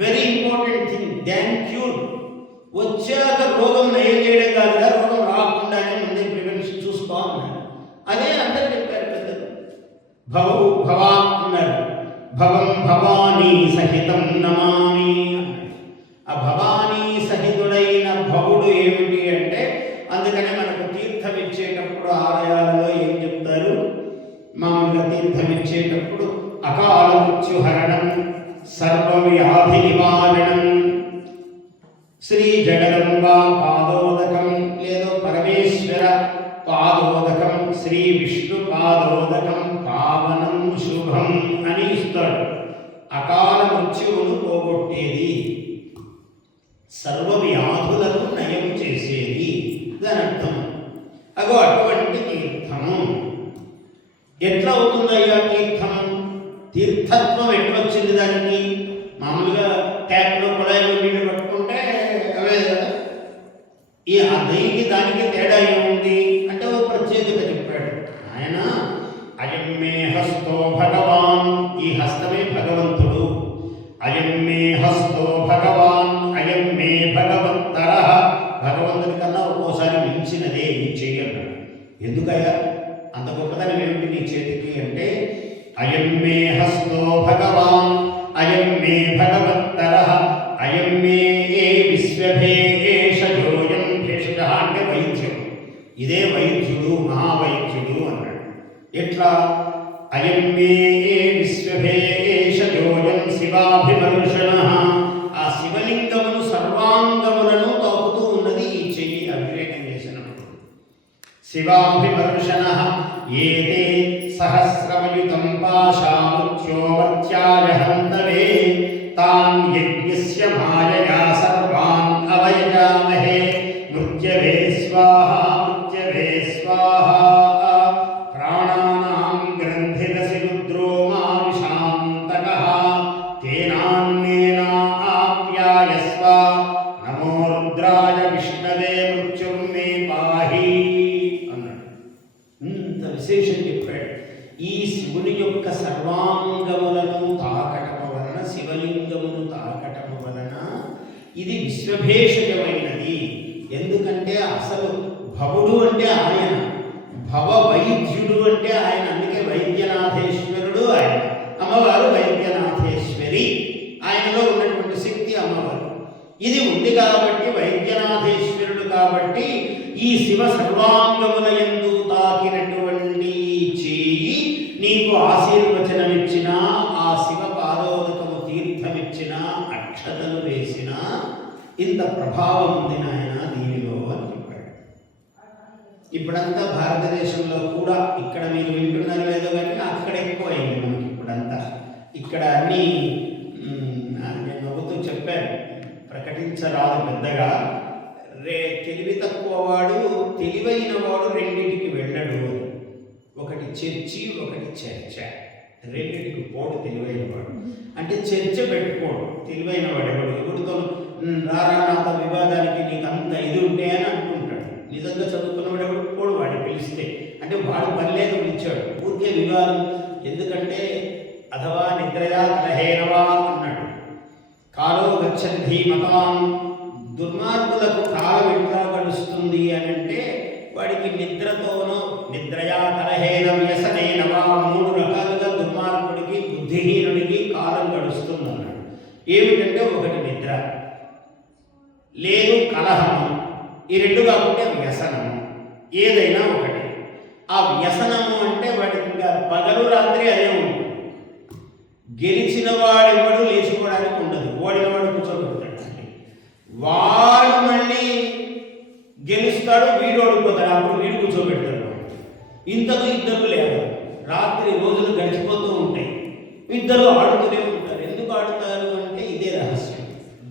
very important thing than cure. వచ్చాక రోగం నయం చేయడం కాదుగా, రోగం రాకుండానే ముందే ప్రివెన్షన్ చూసుకో అన్నారు. అదే అందరు చెప్పారు పెద్దలు. భవా అన్నారు. భవం భవానీ సహితం నమామి. ఆ భవానీ సహితుడైన భవుడు ఏమిటి అంటే, అందుకనే మనకు తీర్థం ఇచ్చేటప్పుడు ఆలయాలలో ఏం చెప్తారు, మామూలుగా తీర్థం ఇచ్చేటప్పుడు అకాల మృత్యుహరణం సర్వవ్యాధి నివారణం శ్రీ జగదంబా పాదోదకం లేదో పరమేశ్వర పాదోదకం శ్రీ విష్ణు పాదోదకం పావనం శుభం అని ఇస్తాడు. అకాల మృత్యువును పోగొట్టేది, సర్వ వ్యాధులను నయం చేసేది దాని అర్థం. అగో అటువంటి తీర్థము ఎట్లా అవుతుందయ్యా తీర్థము? తీర్థత్వం ఎట్లొచ్చింది దానికి? మామూలుగా ట్యాప్లో కుళాయిలో నీళ్ళు పట్టుకుంటే అవే కదా. ఈ అదైకి దానికి తేడా ఏముంది అంటే ఓ ప్రత్యేకత చెప్పాడు ఆయన. అయం మే హస్తో భగవాన్, ఈ హస్తమే భగవంతుడు. అయం మే హస్తో భగవాన్ అయం మే భగవంతర, భగవంతుడి కన్నా ఒక్కోసారి మించినదే ఈ చెయ్యను. ఎందుకయ్యా అంత గొప్పదనం ఏమిటి నీ చేతికి అంటే, అయం మే హస్తో భగవాన్ అయం మే భగవంతర అయం మే విశ్వభేషజోయం. భేషజ అంటే వైద్యం, ఇదే వైద్యుడు మహావైద్యుడు అన్నాడు. ఎట్లా? అయం మే విశ్వభేషజోయం శివాభిమర్శన, ఆ శివలింగమును సర్వాంగములను తాకుతూ ఉన్నది ఈ చెయ్యి అభిషేకం చేసినప్పుడు. శివాభిమర్శన ఏతే సహస్రమయుతం పాశామృత్యోమర్త్యాయ హంతవే తాన్ యజ్ఞస్య మాయయా సర్వాన్ అవయజామహే మృత్యవే స్వాహా మృత్యవే స్వాహా ప్రాణానాం గ్రంథిరసి రుద్రో మా విశాంతకః తేనాన్నేనా ఆప్యాయస్వ నమో రుద్రాయ విష్ణవే మృత్యుం మే పాహి అన్నాడు. ఇంత విశేషం చెప్పాడు. ఈ శివుని యొక్క సర్వాంగములను తాకటము వలన, శివలింగమును తాకటము వలన ఇది విశ్వభేషజమైనది. ఎందుకంటే అసలు భవుడు అంటే ఆయన, భవ వైద్యుడు అంటే ఆయన. అందుకే వైద్యనాథేశ్వరుడు ఆయన, అమ్మవారు వైద్యనాథేశ్వరి. ఆయనలో ఉన్నటువంటి శక్తి అమ్మవారు. ఇది ఉంది కాబట్టి వైద్యనాథేశ్వరుడు కాబట్టి ఈ శివ సర్వాంగముల యందు తాకినటువంటి చేయి నీకు ఆశీర్వచనమిచ్చిన, ఆ శివ పాదోదకము తీర్థమిచ్చిన, అక్షతలు వేసిన ఇంత ప్రభావం ఉంది నాయన దీనిలో అని చెప్పాడు. ఇప్పుడంతా భారతదేశంలో కూడా, ఇక్కడ మీరు వింటున్నారు లేదో కానీ అక్కడ ఎక్కువ అయింది మనకి ఇప్పుడంతా. ఇక్కడ అన్నీ నేను నవ్వుతూ చెప్పాను, ప్రకటించరాదు పెద్దగా. తెలివి తక్కువ వాడు తెలివైన వాడు రెండింటికి వెళ్ళడు. ఒకటి చర్చి, ఒకటి చర్చ. రెండింటికి పోడు తెలివైన వాడు. అంటే చర్చ పెట్టుకోడు తెలివైన వాడు. ఎవడితో రారా నాతో వివాదానికి నీకు అంత ఇది ఉంటే అని అనుకుంటాడు. నిజంగా చదువుకున్నవాడు ఎవడు పోడు, వాడిని పిలిస్తే. అంటే వాడు పనిలేక పిలిచాడు, ఊరికే వివాదం. ఎందుకంటే అథవా నిద్రయా కలహేనవా అన్నాడు. కాలో గచ్చతి ధీమతాం, దుర్మార్గులకు కాలం ఎట్లా గడుస్తుంది అని అంటే వాడికి నిద్రతోనో, నిద్రయా కలహేన వ్యసనేనవా, 3 రకాలుగా దుర్మార్గుడికి బుద్ధిహీనుడికి కాలం గడుస్తుంది అన్నాడు. ఏమిటంటే ఒకటి నిద్ర, లేదు కలహము, ఈ రెండు కాకుంటే వ్యసనము. ఏదైనా ఒకటి. ఆ వ్యసనము అంటే వాడికి ఇంకా పగలు రాత్రి అదే ఉంటుంది. గెలిచిన వాడెవడు లేచిపోవడానికి ఉండదు, ఓడినవాడు కూర్చోబెడతాడు. వాడు మళ్ళీ గెలుస్తాడు, వీడు ఓడిపోతాడు, అప్పుడు వీడు కూర్చోబెడతాడు. ఇంతకు ఇద్దరు లేదు, రాత్రి రోజులు గడిచిపోతూ ఉంటాయి, ఇద్దరు ఆడుతూనే ఉంటారు. ఎందుకు ఆడుతారు అంటే ఇదే రహస్యం.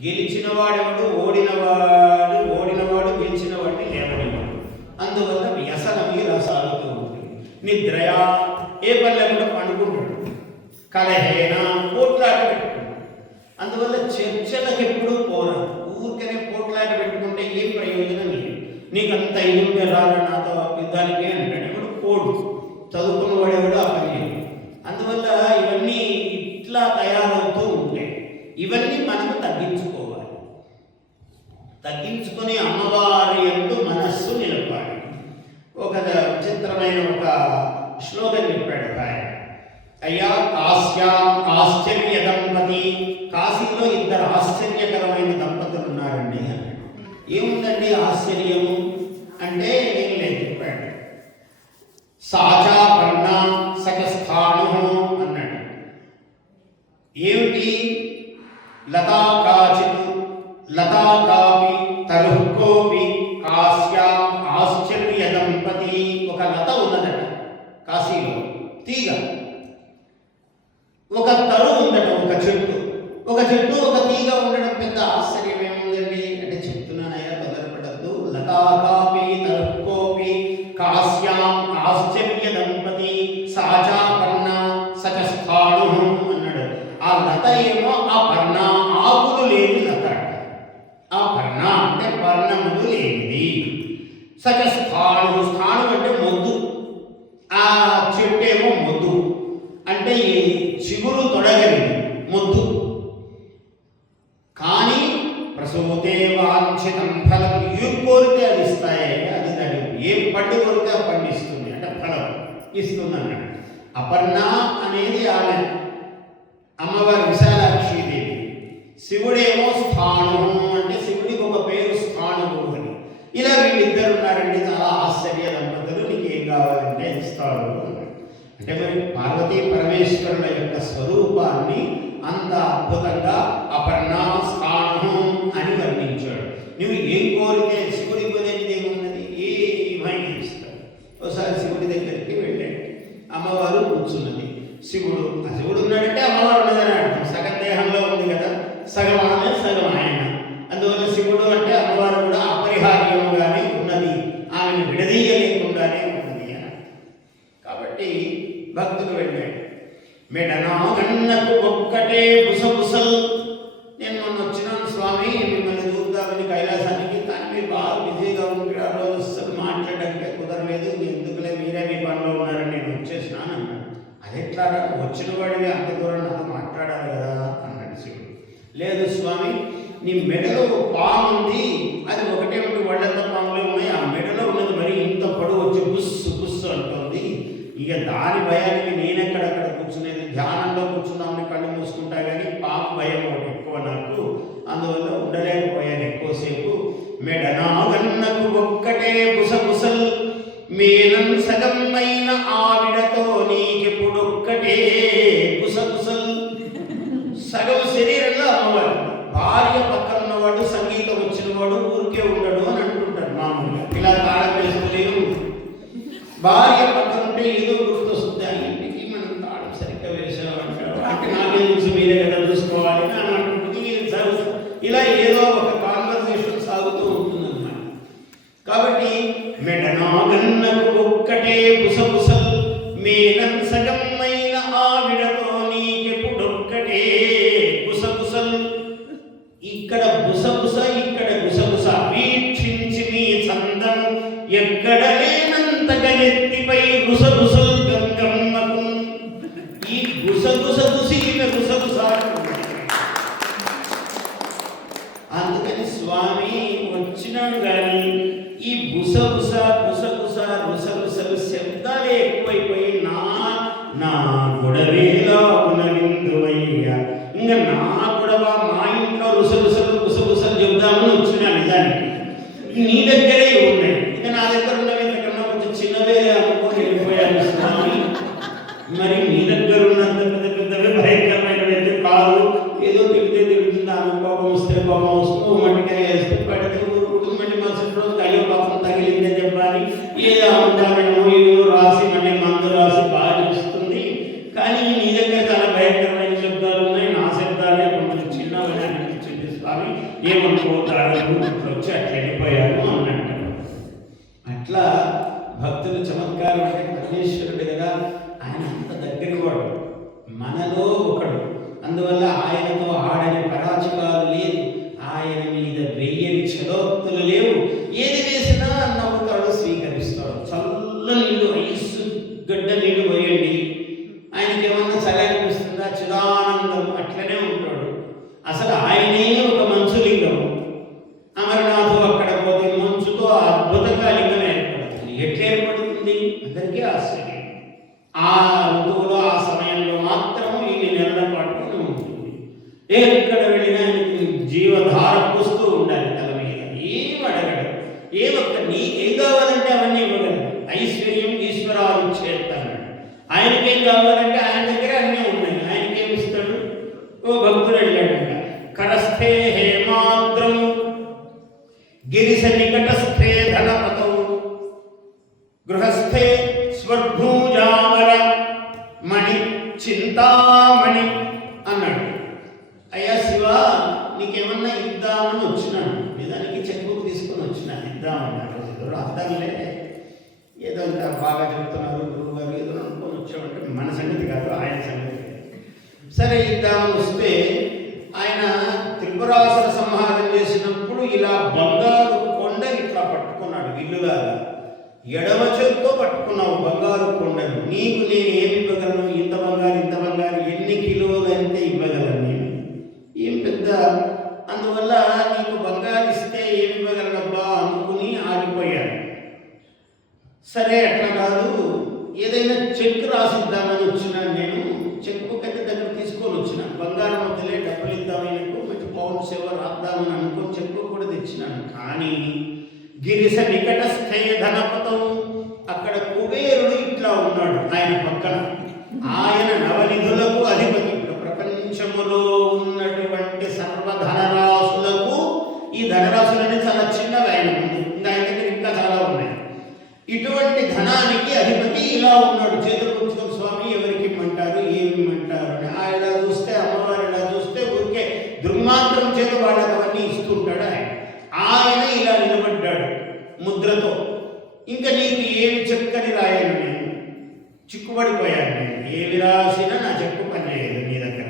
గెలిచిన వాడెవడు, ఓడినవాడు గెలిచిన వాడిని లేవనివాడు. అందువల్ల వ్యసనం ఇలా సాగుతూ ఉంటుంది. నిద్రయా ఏ పని లేకుండా పండుకుంటాడు, కలహేనా పోట్లాట పెట్టుకుంటాడు. అందువల్ల చర్చలకు ఎప్పుడూ పోరాడు. ఊరికనే పోట్లాట పెట్టుకుంటే ఏం ప్రయోజనం లేదు. నీకు అంత ఇది ఉంటే రారా నాతో యుద్ధానికి అంటాడు. ఇప్పుడు పోడు, చదువుకున్న వాడేవాడు ఆ పని లేదు. అందువల్ల ఇవన్నీ ఇట్లా తయారవుతూ ఉంటాయి. ఇవన్నీ మనము తగ్గించుకోవాలి. తగ్గించుకొని అమ్మవారి యందు మనస్సు నిలపాలి. ఒక విచిత్రమైన ఒక శ్లోకం చెప్పాడు ఆయన. అయ్యా కాశ్యాం ఆస ఆశ్చర్యము అంటే ఏం లేదు చెప్పాడు. సాచా పన్నా సకస్థాను అన్నాడు. ఏమిటి? లతా కాచిత్ లతా కాపి తరుకోపి కాశ్యాం ఆశ్చర్య దంపతి. ఒక లత ఉన్నదట కాశీలో, తీగ. ఒక తరు ఉందట, ఒక చెట్టు ఒక తీగ ఉండడం పెద్ద ఆశ్చర్యం ఏముందండి అంటే చెప్తున్నానయ్యా, తొందరపడద్దు. లతా కాపి తరుకోపి కాశ్యాం ఆశ్చర్య దంపతి సాచా పర్ణ సచస్థాణు అన్నాడు. ఆ లత ఏమో ఆ పర్ణ ఆకులు లేని లత. ఆ పర్ణ అంటే పర్ణములు లేనిది. సచస్థాణు, స్థాణు అంటే మొద్దు. ఆ చెట్టు ఏమో మొద్దు అంటే చిగురు తొడగలిది మొద్దు. కానీ ప్రసూతే వాంఛితం ఫలం, ఏం కోరితే అది ఇస్తాయి. అది దాని ఏ పండు కోరితే ఆ పండు ఇస్తుంది, అంటే ఫలం ఇస్తుంది అన్నాడు. అపర్ణ అనేది ఆమె అమ్మవారి విశాలాక్షిదేవి. శివుడేమో స్థాణు అంటే శివుడికి ఒక పేరు స్థాణువు అని. ఇలా వీళ్ళిద్దరు ఉన్నారండి, చాలా ఆశ్చర్య దంపతులు. నీకు ఏం కావాలంటే ఇస్తాడు అంటే మరి పార్వతీ పరమేశ్వరుల యొక్క స్వరూపాన్ని అంత అద్భుతంగా అపర్ణ స్థాణు అని వర్ణించాడు. నువ్వు ఏం కోరితే శివుడి కోరేది ఏమున్నది, ఏమైనా ఇస్తాడు. ఒకసారి శివుడి దగ్గరికి వెళ్ళాడు. అమ్మవారు కూర్చున్నది. శివుడు ఉన్నాడంటే అమ్మవారు ఉన్నదని అర్థం. సగం దేహంలో ఉంది కదా, సగం ఆమె సగం ఆయన. అందువల్ల శివుడు అంటే అమ్మవారు కూడా అపరిహార్యముగానే ఉన్నది, ఆమెను విడదీయలేకుండానే ఉన్నది అని. కాబట్టి భక్తులు వెళ్ళాడు. మెడనాగన్నకు ఒక్కటే బుసబుసల్. నేను మొన్న వచ్చినాను స్వామి మిమ్మల్ని చూద్దామని కైలాసానికి, కానీ మీరు బాగా బిజీగా ఉంటే ఆ రోజు అసలు మాట్లాడడానికి కుదరలేదు. ఎందుకులే మీరే మీ పనిలో ఉన్నారని నేను వచ్చేసినాను అన్నాడు. అది ఎట్లా వచ్చిన వాడిని అంత దూరం నాతో మాట్లాడాలి కదా అన్నాడు శివుడు. లేదు స్వామి, నీ మెడలో పాము ఉంది, అది ఒకటే ఒకటి వాళ్ళంతా పాములే ఉన్నాయి. ఆ మెడలో ఉన్నది మరి ఇంత పొడవు వచ్చి బుస్సు బుస్సు అంటుంది. ఇక దాని భయానికి నేనెక్కడక్కడ కూర్చునేది, ధ్యానంలో కూర్చున్నామని కళ్ళు మూసుకుంటా, కానీ పాము భయం ఒకటి ఎక్కువ నాకు. అందువల్ల ఉండలేకపోయాను ఎక్కువసేపు. మెడనాగన్నకు ఒక్కటే బుసబుసల్, మేనం సగమైన ఆవిడతో నీకెప్పుడొక్కటే బుసబుసల్. సగం శరీరంలో అమ్మవారు. భార్య పక్కన ఉన్నవాడు, సంగీతం వచ్చినవాడు ఊరికే ఉండడు అని అంటుంటారు మామూలుగా. ఇలా తాళం వేసుకోలేవు. భార్య పక్కన ఉంటే ఏదో గుర్తొస్తుంది, ఆ ఇంటికి మనం తాళం సరిగ్గా వేసామంటారు అంటే నాకే చూసి మీరే కదా చూసుకోవాలి అని అంటుంది. ఇలా ఏదో ఒక కాన్వర్సేషన్ సాగుతూ ఉంటుందన్నమాట. కాబట్టి మెడనాగన్నకు ఒక్కటే బుసబుసల్, మేనం సగమైన ఆవిడతో నీకెప్పుడొక్కటే బుసబుసల్. ఇక్కడ బుసబుస, ఇక్కడ గుసగుస. వీక్షించి మీ చందం ఎక్కడ లేనంతగా నెత్తిపై గుసగుసల్ గంగమ్మకు. ఈ గుసగుస గుసిన గుసగుస. అందుకని స్వామి వచ్చినాడు కానీ ఈ గుసగుస గుసగుస గుసగుసలు శబ్దాలే ఎక్కువైపోయి నా గొడవేలా ఉన్నవిందువయ్య. ఇంకా నా గొడవ, మా ఇంట్లో రుసగుసలు గుసగుసలు చెబుదామని వచ్చినా నిజానికి నీ దగ్గరే ఉన్నాయి. ఇంకా నా దగ్గర ఉన్నవి ఇంతకన్నా కొంచెం చిన్నవేలే అనుకోని వెళ్ళిపోయాను స్వామి. మరి నీ దగ్గర ఉన్నంత పెద్ద పెద్దవే భయంకరమైనవి కాదు. ఏదో తిడితే తిడుతుంది, ఆమె కోపం వస్తే కోపం వస్తూ మట్టిగా వేస్తే పడితే ఊరుకుంటుంది. మళ్ళీ మరుసటి రోజు అయ్యో పాపం తగిలిందే చెప్పాలి, ఏదో ఉంటామేమో ఏదో రాసి మళ్ళీ మందు రాసి బాగా చూస్తుంది. కానీ నీ దగ్గర చాలా భయంకరమైన శబ్దాలు ఉన్నాయి, నా శబ్దాలే కొంచెం చిన్నవని అనిపించింది స్వామి, ఏమనుకోతాడు వచ్చి అట్లా వెళ్ళిపోయాను అన్నట్టు. అట్లా భక్తులు చమత్కారం అంటే పరమేశ్వరుడు కదా, ఆయన అంత దగ్గర వాడు, మనలో ఒకడు. అందువల్ల ఆయనతో ఆడని పరాచికాలు లేదు, ఆయన మీద వెయ్యని చలోక్తులు లేవు. ఏది వేసినా నవ్వుతాడు, స్వీకరిస్తాడు. చల్ల నీళ్ళు, ఐసు గడ్డ నీళ్ళు పోయండి, ఆయనకి ఏమన్నా చల్లనిపిస్తుందా? చిదానందం అట్లనే ఉంటాడు. అసలు ఆయనే ఒక మంచు లింగం. అమరనాథు అక్కడ పోతే మంచుతో అద్భుతంగా లింగం ఏర్పడుతుంది. ఎట్లా ఏర్పడుతుంది అందరికీ ఆశ్చర్యం. ఆ ఋతువులో ఆ సమయంలో మాత్రం ఇన్ని నెలల పాటు ఉంటుంది. ఎక్కడ వెళ్ళినా జీవధార పోస్తూ ఉండాలి తల మీద. ఏం అడగడం, ఏ కావాలంటే ఆయన దగ్గర అన్నీ ఉన్నాయి. ఆయనకి ఏమి ఇస్తాడు? ఓ భక్తుడు వెళ్ళాడంట, కరస్థే హేమాద్రం గిరిశ నికటస్థే ధనపతౌ గృహస్థే స్వర్భూజామర మణి చింతామణి అన్నాడు. అయ్యా శివ, నీకేమన్నా ఇద్దామని వచ్చినాను, నిజానికి చెక్ బుక్ తీసుకొని వచ్చినాను, ఇద్దామన్నాడు. అర్థంలే, ఏదో ఇంత బాగా చెప్తున్నారు గురువు గారు, ఏదో అనుకొని వచ్చామంటే మన సంగతి కాదు, ఆయన సంగతి. సరే ఇద్దామని వస్తే ఆయన త్రిపురాసుర సంహారం చేసినప్పుడు ఇలా బంగారు కొండని ఇట్లా పట్టుకున్నాడు, విల్లులాగా. ఎడమ చేత్తో పట్టుకున్నావు బంగారు కొండను. నీకు నేను ఏమి ఇవ్వగలను? ఇంత బంగారు ఎన్ని కిలోలు అంటే ఇవ్వగలను నేను? ఏం పెద్ద, అందువల్ల నీకు బంగారు ఇస్తే ఏమి ఇవ్వగలనబ్బా అనుకుని ఆగిపోయాడు. సరే అట్లా కాదు, ఏదైనా చెక్ రాసిద్దామని వచ్చినాను నేను. చెక్ బుక్ అయితే దగ్గర తీసుకొని వచ్చిన, బంగారం వద్దలే, డబ్బులు ఇద్దామని మంచి పౌండ్స్ ఏవో రాద్దామని అనుకుని చెక్ బుక్ కూడా తెచ్చినాను. కానీ గిరిశ నికటస్థే ధనపతం, అక్కడ కుబేరుడు ఇట్లా ఉన్నాడు ఆయన పక్కన. ఆయన నవనిధులకు అధిపతి. ప్రపంచములో ఉన్నటువంటి సర్వధనరాశులకు, ఈ ధనరాశులన్నీ చాలా చిన్నవి ఆయన ముందు, ఇంకా ఆయన దగ్గర ఇంకా చాలా ఉన్నాయి. ఇటువంటి ధనానికి అధిపతి ఇలా ఉన్నాడు, చేతులు పుచ్చుకొని స్వామి ఎవరికి ఇమ్మంటారు, ఏమి ఇమ్మంటారు అని. ఆయన చూస్తే, అమ్మవారు ఇలా చూస్తే ఊరికే దుర్మాత్రం చేత వాళ్ళకి అవన్నీ ఇస్తుంటాడు ఆయన. ఆయన ఇలా నిలబడ్డాడు ముద్రతో. ఇంకా నీకు ఏమి చెక్కని రాయాను నేను, చిక్కుబడిపోయాను నేను, ఏమి రాసినా నా చెక్కు పనిచేయదు నీ దగ్గర.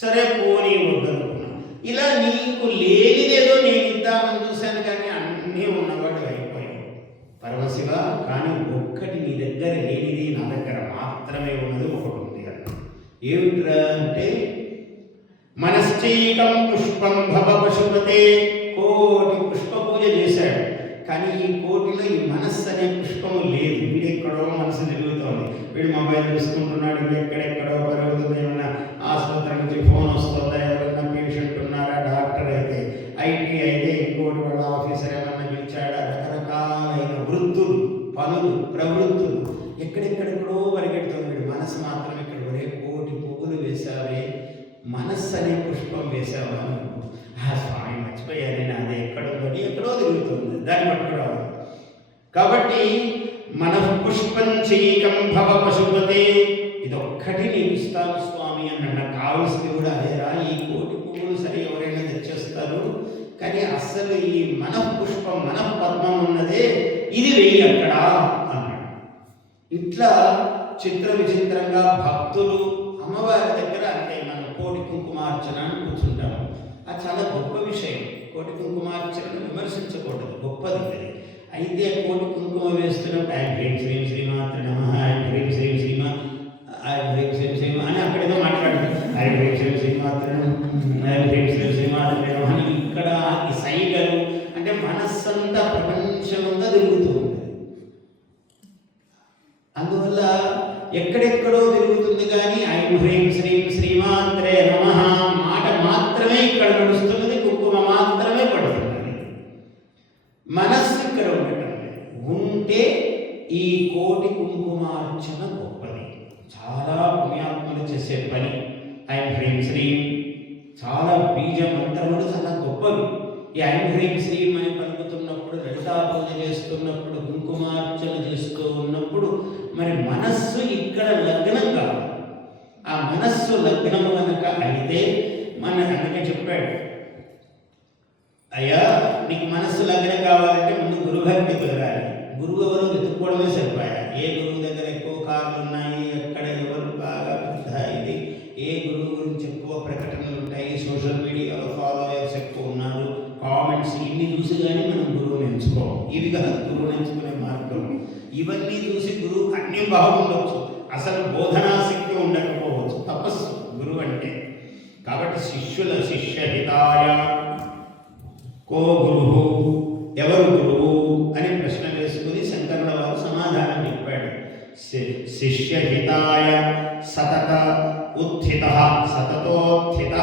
సరే పోనీ వద్దనుకున్నా. ఇలా నీకు లేనిదేదో నేను ఇద్దామని చూశాను, కానీ అన్నీ ఉన్నవాడు అయిపోయావు పరమశివ. కానీ ఒక్కటి నీ దగ్గర లేనిది నా దగ్గర మాత్రమే ఉన్నది, ఒకటి ఉంది అన్న. ఏమిట్రా అంటే, మనశ్చైకం పుష్పం భవ పశుపతే. కోటి పుష్ప పూజ చేశాడు, కానీ ఈ కోటిలో ఈ మనస్సు అనే పుష్పము లేదు. వీడెక్కడో మనసు తిరుగుతోంది, వీడు మొబైల్ చూసుకుంటున్నాడు, ఎక్కడెక్కడో పరుగుతుంది. ఏమన్నా ఆసుపత్రి నుంచి ఫోన్ వస్తుందా, ఎవరన్నా పేషెంట్ ఉన్నారా, డాక్టర్ అయితే, ఐటీ అయితే ఇంకోటి వాళ్ళ ఆఫీసర్ ఏమన్నా పిలిచాడా, రకరకాలైన వృత్తులు, పనులు, ప్రవృత్తులు ఎక్కడెక్కడెక్కడో పరిగెడుతుంది. వీడు మనసు మాత్రం ఇక్కడ, ఒరే కోటి పువ్వులు వేశావే, మనస్సు అనే పుష్పం వేశావా? స్వామి మర్చిపోయాను నేను, అది ఎక్కడుందో ఎక్కడో తిరుగుతుంది, దాన్ని పట్టుకురావాలి. కాబట్టి మన పుష్పం చైకం భవ పశుపతే, ఇదొక్కటి నీకు ఇస్తాను స్వామి అన్నాడు. నాకు కావలసింది కూడా అదేరా, ఈ కోటి పువ్వులు సరే ఎవరైనా తెచ్చేస్తారు, కానీ అస్సలు ఈ మనఃపుష్పం, మనఃపద్మం ఉన్నదే, ఇది వెయ్యి అక్కడ అన్నాడు. ఇట్లా చిత్ర విచిత్రంగా భక్తులు అమ్మవారి దగ్గర, అంటే మనం కోటి కుంకుమార్చన అని కూర్చుంటాము. అది చాలా గొప్ప విషయం. కోటి కుంకుమార్చనను విమర్శించకూడదు, గొప్పది అది. అయితే కోటి కుంకుమ వేస్తున్నప్పుడు ఆయన హ్రీం శ్రీం శ్రీమాత్ర నమః, ఆయన హ్రీం శ్రీం శ్రీమా, ఆయన హ్రీం శ్రీం శ్రీమా అని అక్కడేదో మాట్లాడుతుంది. ఆయన హ్రీం శ్రీం శ్రీమాత్ర, ఆయన హ్రీం శ్రీం శ్రీమాత్ర నమః అని ఇక్కడ ఈ సైగలు, అంటే మనస్సంతా ప్రపంచమంతా తిరుగుతూ ఉంటుంది. అందువల్ల ఎక్కడెక్కడో తిరుగుతుంది, కానీ ఐం హ్రీం శ్రీం శ్రీమాత్రే నమః మాట మాత్రమే ఇక్కడ నడుస్తున్నది, కుంకుమ మాత్రమే పడుతున్నది, మనస్సు ఇక్కడ ఉండటం లేదు. ఉంటే ఈ కోటి కుంకుమార్చన గొప్పది, చాలా పుణ్యాత్మలు చేసే పని. ఐం హ్రీం శ్రీం చాలా బీజ మంత్రములు చాలా గొప్పవి. ఈ ఐం హ్రీం శ్రీం అని పలుకుతున్నప్పుడు, లలితా పూజ చేస్తున్నప్పుడు, కుంకుమార్చన చేస్తూ ఉన్నప్పుడు మరి మనస్సు ఇక్కడ లగ్నం కావాలి. ఆ మనస్సు లగ్నము కనుక అయితే అందుకే చెప్పాడు, అయ్యా నీకు మనస్సు లగ్నం కావాలంటే ముందు గురుభక్తి కుదరాలి. గురువు ఎవరు వెతుక్కోవడమే సరిపోయా. ఏ గురువు దగ్గర ఎక్కువ కార్లు ఉన్నాయి, ఎక్కడ ఎవరు బాగా పెద్ద ఇది, ఏ గురువు గురించి ఎక్కువ ప్రకటనలు ఉంటాయి, సోషల్ మీడియాలో ఫాలోవర్స్ ఎక్కువ ఉన్నారు, కామెంట్స్, ఇన్ని చూసి కానీ మనం గురువుని ఎంచుకోవాలి. ఇవి కాదు గురువుని ఎంచుకునే మార్గం. ఇవన్నీ చూసి గురువు అన్నీ బాగుండొచ్చు, అసలు బోధనాశక్తి ఉండకపోవచ్చు, తపస్సు గురువు అంటే. కాబట్టి శిష్యుల శిష్యహితాయ కో గురువు, ఎవరు గురువు అని ప్రశ్న వేసుకుని శంకరుల వారు సమాధానం చెప్పాడు. శిష్యహితాయ సతత ఉత్థిత, సతతోత్థిత,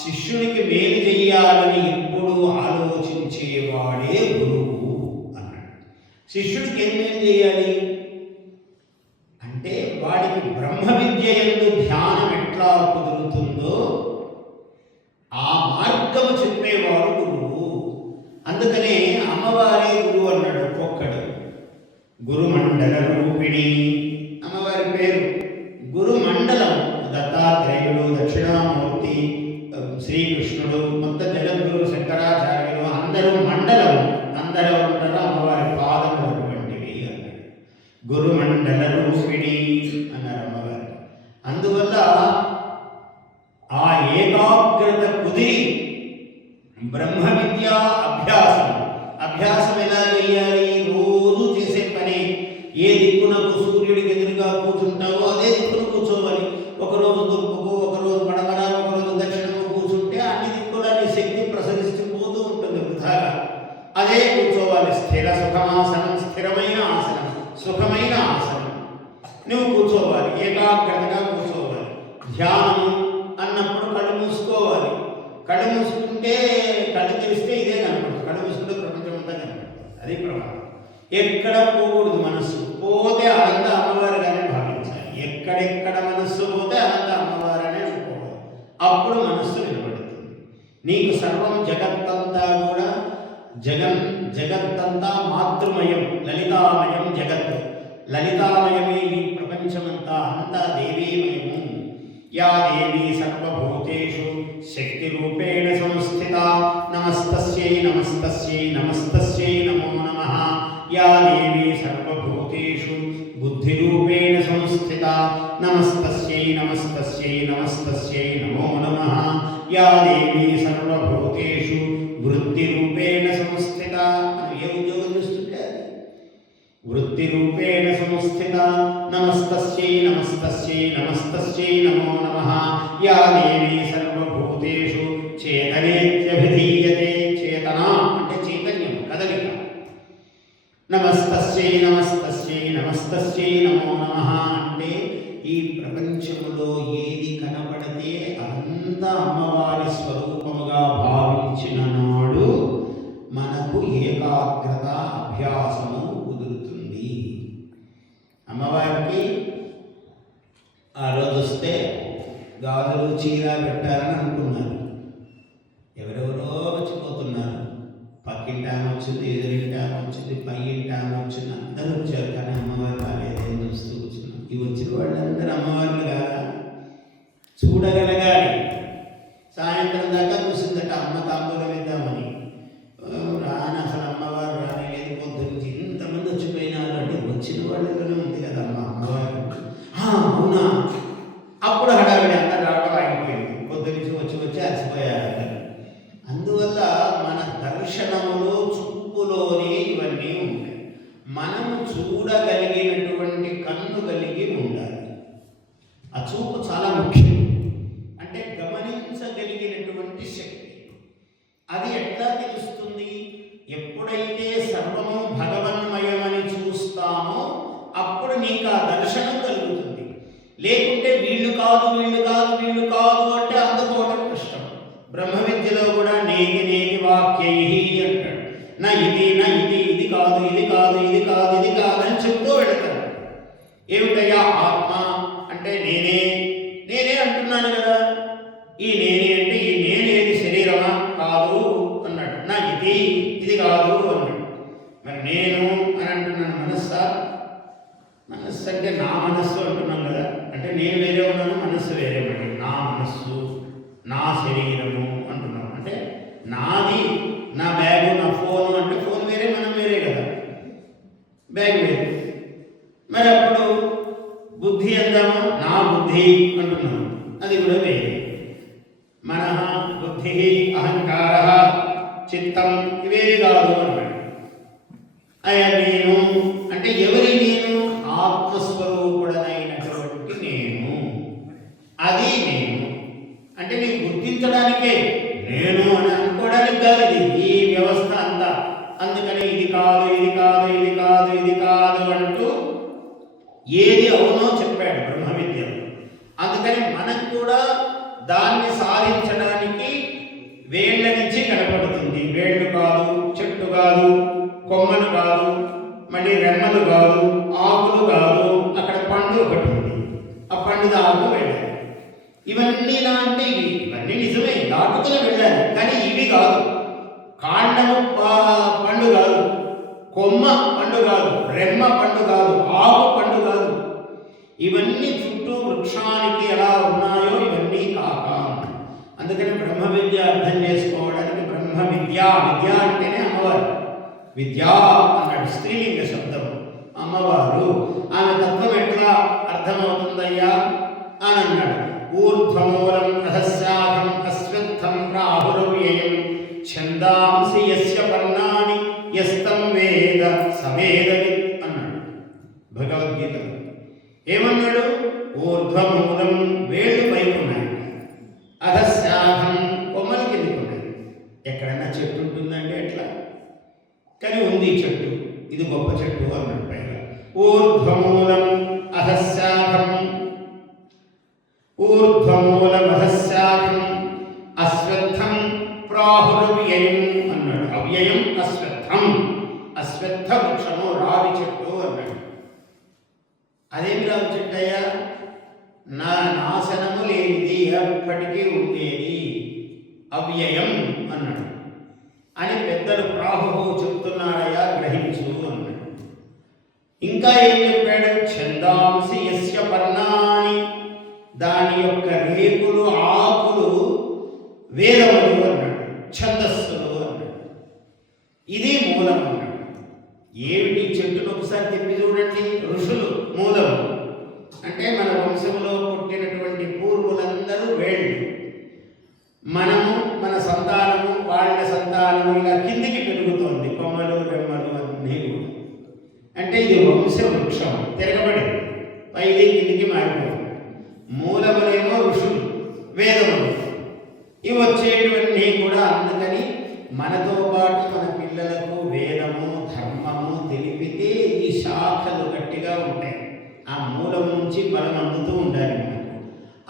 శిష్యునికి మేలు చెయ్యాలని ఎప్పుడు ఆలోచించేవాడే గురువు అన్నాడు. శిష్యుడికి ఏం మేలు చేయాలి అంటే అంటే వాడికి బ్రహ్మ విద్య యందు ధ్యానం ఎట్లా కుదురుతుందో ఆ మార్గము చెప్పేవాడు గురువు. అందుకనే అమ్మవారే గురువు అన్నాడు ఒక్కొక్కడు. గురుమండల రూపిణి అమ్మవారి పేరు. గురుమండలం దత్తాత్రేయుడు, దక్షిణామూర్తి, శ్రీకృష్ణుడు, మొత్తం జగద్గురు శంకరాచార్యులు అందరూ మండలం. అందరూ ఉంటారు అమ్మవారి పాదములు వంటివి అన్నాడు. గురుమండల రూపిణి అన్నారు అమ్మవారు. అందువల్ల ఆ ఏకాగ్రత కుదిరి బ్రహ్మ విద్యా అభ్యాసం ఎలా చేయాలి? రోజు చేసే పని. ఏ దిక్కునకు సూర్యుడికి ఎదురుగా కూర్చుంటావో అదే దిక్కును కూర్చోవాలి. ఒకరోజు తూర్పుకు, ఒకరోజు పడమర, ఒకరోజు దక్షిణము కూర్చుంటే అన్ని దిక్కుల నీ శక్తి ప్రసరిస్తూ పోతూ ఉంటుంది వృధాగా. అదే కూర్చోవాలి. స్థిర సుఖమాసనం, స్థిరమైన ఆసనం, సుఖమైన ఆసనం నువ్వు కూర్చోవాలి. ఏకాగ్రతగా కూర్చోవాలి. ధ్యానం అన్నప్పుడు కళ్ళు మూసుకోవాలి. కళ్ళు మూసుకుంటే, కళ్ళు తెరిస్తే ఇదే కనపడుతుంది. కళ్ళు మూసుకుంటే ప్రపంచం అంతా కనపడుతుంది. అది ప్రమాదం. ఎక్కడ పోకూడదు మనస్సు. పోతే అదంతా అమ్మవారిగానే భావించాలి. ఎక్కడెక్కడ మనస్సు పోతే అదంతా అమ్మవారనే అనుకోవాలి. అప్పుడు మనస్సు నిలబడుతుంది. నీకు సర్వం జగత్తంతా కూడా జగత్తంతా మాతృమయం, లలితామయం జగత్. లలితామయమే ఈ ప్రపంచమంతా, అంతా దేవీమయము. యా దేవీ సర్వభూతేషు శక్తి రూపేణ సంస్థిత. నమస్తస్యై నమస్తస్యై నమస్తస్యై నమో నమః. యా దేవీ సర్వభూతేషు బుద్ధి రూపేణ సంస్థిత. నమస్తస్యై నమస్తస్యై నమస్తస్యై నమో నమః. యా దేవీ సర్వభూతేషు వృత్తి రూపేణ సంస్థిత. ఏ ఉద్యోగం చేస్తుంటే వృత్తి రూపేణ సంస్థిత. నమస్తస్యై నమస్తస్యై నమస్తస్యై నమో నమః. యా దేవీ సర్వభూతేషు చేతనేత్యభిధీయతే. చేతన అంటే చైతన్యం, కదలిక. నమస్తస్యై నమస్తస్యై నమస్తస్యై నమో నమః అంటే ఈ ప్రపంచములో ఏది కనబడితే అదంతా అమ్మవారి స్వరూపముగా భావించిన నాడు మనకు ఏకాగ్రత అభ్యాసము కుదురుతుంది. అమ్మవారికి ఆ రోజు వస్తే గాజులు చీర పెట్టాలని అనుకున్నారు. ఎవరెవరో వచ్చిపోతున్నారు. పక్కింటాను వచ్చింది, ఎదురింటాను వచ్చింది, పై ఇంటాను వచ్చింది, అందరూ వచ్చారు. కానీ అమ్మవారు రాలేదేం చూస్తూ కూర్చున్నాం. ఈ వచ్చిన వాళ్ళందరూ అమ్మవారిని కాదా చూడగలగాలి. సాయంత్రం దాకా చూసిందట అమ్మ తాంబూలం ఇద్దామని. రాని అసలు అమ్మవారు రాలేదు. పొద్దునుంచి ఇంతమంది వచ్చిపోయినారు అంటే వచ్చిన వాళ్ళలోనే ఉంది కదా అమ్మవారు. అవునా? అప్పుడు హడావిడి అందరు రావడం అయిపోయింది. పొద్దునుంచి వచ్చి అలసిపోయారు. అందువల్ల మన దర్శనములో చూపులోనే ఇవన్నీ ఉంటాయి. మనము చూడగలిగినటువంటి కన్ను కలిగి ఉండాలి. ఆ చూపు చాలా ముఖ్యం. అంటే గమనించగలిగినటువంటి శక్తి. అది ఎట్లా తెలుస్తుంది? ఎప్పుడైతే సర్వము భగవన్మయమని చూస్తామో అప్పుడు నీకు ఆ దర్శనం కలుగుతుంది. లేకుంటే వీళ్ళు కాదు వీళ్ళు కాదు వీళ్ళు కాదు అంటే అందుకోవడం కష్టం. బ్రహ్మ విద్యలో కూడా నేతి నేతి వాక్యై అంటాడు. నా ఇది ఇది కాదు ఇది కాదు ఇది కాదు ఇది కాదు అని చెప్తూ వెళతాడు. ఏమిటయ్యా ఆత్మ అంటే నేనే అంటున్నాను కదా. ఈ నేనే అంటే ఈ నేనేది శరీరమా? కాదు అన్నాడు. నా ఇది కాదు అన్నాడు. మరి నేను అని అంటున్నాను. మనస్సు అంటే నా మనస్సు అంటున్నాను కదా. అంటే నేను వేరే ఉన్నాను, మనస్సు వేరే ఉన్నాడు. నా మనస్సు, నా శరీరము అంటున్నాను. అంటే నాది, నా బ్యాగు, నా ఫోను అంటే ఫోన్ వేరే, మనం వేరే కదా, బ్యాగ్ వేరే. మరి అప్పుడు బుద్ధి అందామా? నా బుద్ధి అంటున్నాను, అది కూడా వేరే. మనః, బుద్ధి, అహంకార, చిత్తం ఇవేవి కాదు అన్నాడు. అయ్యా నేను అంటే ఎవరి నేను? ఆత్మస్వరూపుడనైనటువంటి నేను. అది నేను అంటే నీకు గుర్తించడానికే. నేను అని అనుకోవడానికి కాదు ఇది ఈ వ్యవస్థ అంతా. అందుకని ఇది కాదు ఇది కాదు ఇది కాదు ఇది కాదు అంటూ ఏది అవునో చెప్పాడు బ్రహ్మ విద్యలో. అందుకని మనకు కూడా దాన్ని సాధించడానికి వేళ్ళ నుంచి కనపడుతుంది. వేళ్ళు కాదు, చెట్టు కాదు, కొమ్మలు కాదు, మళ్ళీ రెమ్మలు కాదు, ఆకులు కాదు, అక్కడ పండు ఒకటి దాకా వెళ్ళాలి. ఇవన్నీ అంటే ఇవన్నీ నిజమే, దాటుకుని వెళ్ళాలి. కానీ ఇవి కాదు, కాండము పండు కాదు, కొమ్మ పండు కాదు, రెమ్మ పండు కాదు, ఆకు పండు కాదు. ఇవన్నీ చుట్టూ వృక్షానికి ఎలా ఉన్నాయో ఇవన్నీ కాక. అందుకని బ్రహ్మ విద్య అర్థం చేసుకోవడానికి బ్రహ్మ విద్య, విద్య అంటేనే అమ్మవారు. విద్యా అన్నాడు స్త్రీలింగ శబ్దం, అమ్మవారు. ఆమె తత్వం ఎట్లా అర్థమవుతుందయ్యా అని అన్నాడు. ఊర్ధ్వమూలం అధశాఖం అశ్వత్థం ప్రాహురవ్యయం ఛందాంసి యస్య పర్ణాని యస్తం వేద సవేదవిత్ అన్నాడు భగవద్గీతలో. ఏమన్నాడు? ఊర్ధ్వమూలం వేళ్ళు పైకి ఉన్నాయి, అధశాఖం కొమ్మలు కిందికి ఉన్నాయి. ఎక్కడన్నా చెట్టు ఉంటుందండి ఎట్లా? కానీ ఉంది చెట్టు, ఇది గొప్ప చెట్టు అన్నాడు పైగా. ఊర్ధ్వమూలం అధశాఖం, ఊర్ధ్వమూలమధశాఖం అశ్వత్థం ప్రాహురవ్యయం అన్నాడు. అవ్యయం అశ్వత్థం, అశ్వత్థ వృక్షము రావి చెట్టు అన్నాడు. అదేమి రావి చెట్టు అయ్యా? నా నాశనము లేనిది, ఎప్పటికీ ఉండేది, అవ్యయం అన్నాడు. అని పెద్దలు ప్రాహువు చెప్తున్నాడయ్యా, గ్రహించు అన్నాడు. ఇంకా ఏం చెప్పాడు? ఛందాంసి యస్య పర్ణాని, దాని యొక్క రేకులు ఆకులు వేదములు అన్నాడు, ఛందస్సులు అన్నాడు. ఇది మూలం అన్నాడు. ఏమిటి చెట్టును ఒకసారి తిప్పి చూడండి. ఋషులు మూలము అంటే మన వంశంలో పుట్టినటువంటి పూర్వులందరూ వేళ్ళు. మనము, మన సంతానము, వాళ్ళ సంతానము ఇలా కిందికి పెరుగుతోంది, కొమ్మలు రెమ్మలు అన్నీ కూడా. అంటే ఇది వంశ వృక్షం, తిరగబడి పైది కిందికి మారిపోయింది. మూలములేమో ఋషులు, వేదములు. ఇవి వచ్చేటివన్నీ కూడా అందుకని మనతో పాటు మన పిల్లలకు వేదము ధర్మము తెలిపితే ఈ శాఖలు గట్టిగా ఉంటాయి. ఆ మూలం నుంచి బలం అందుతూ ఉండాలి మనకు.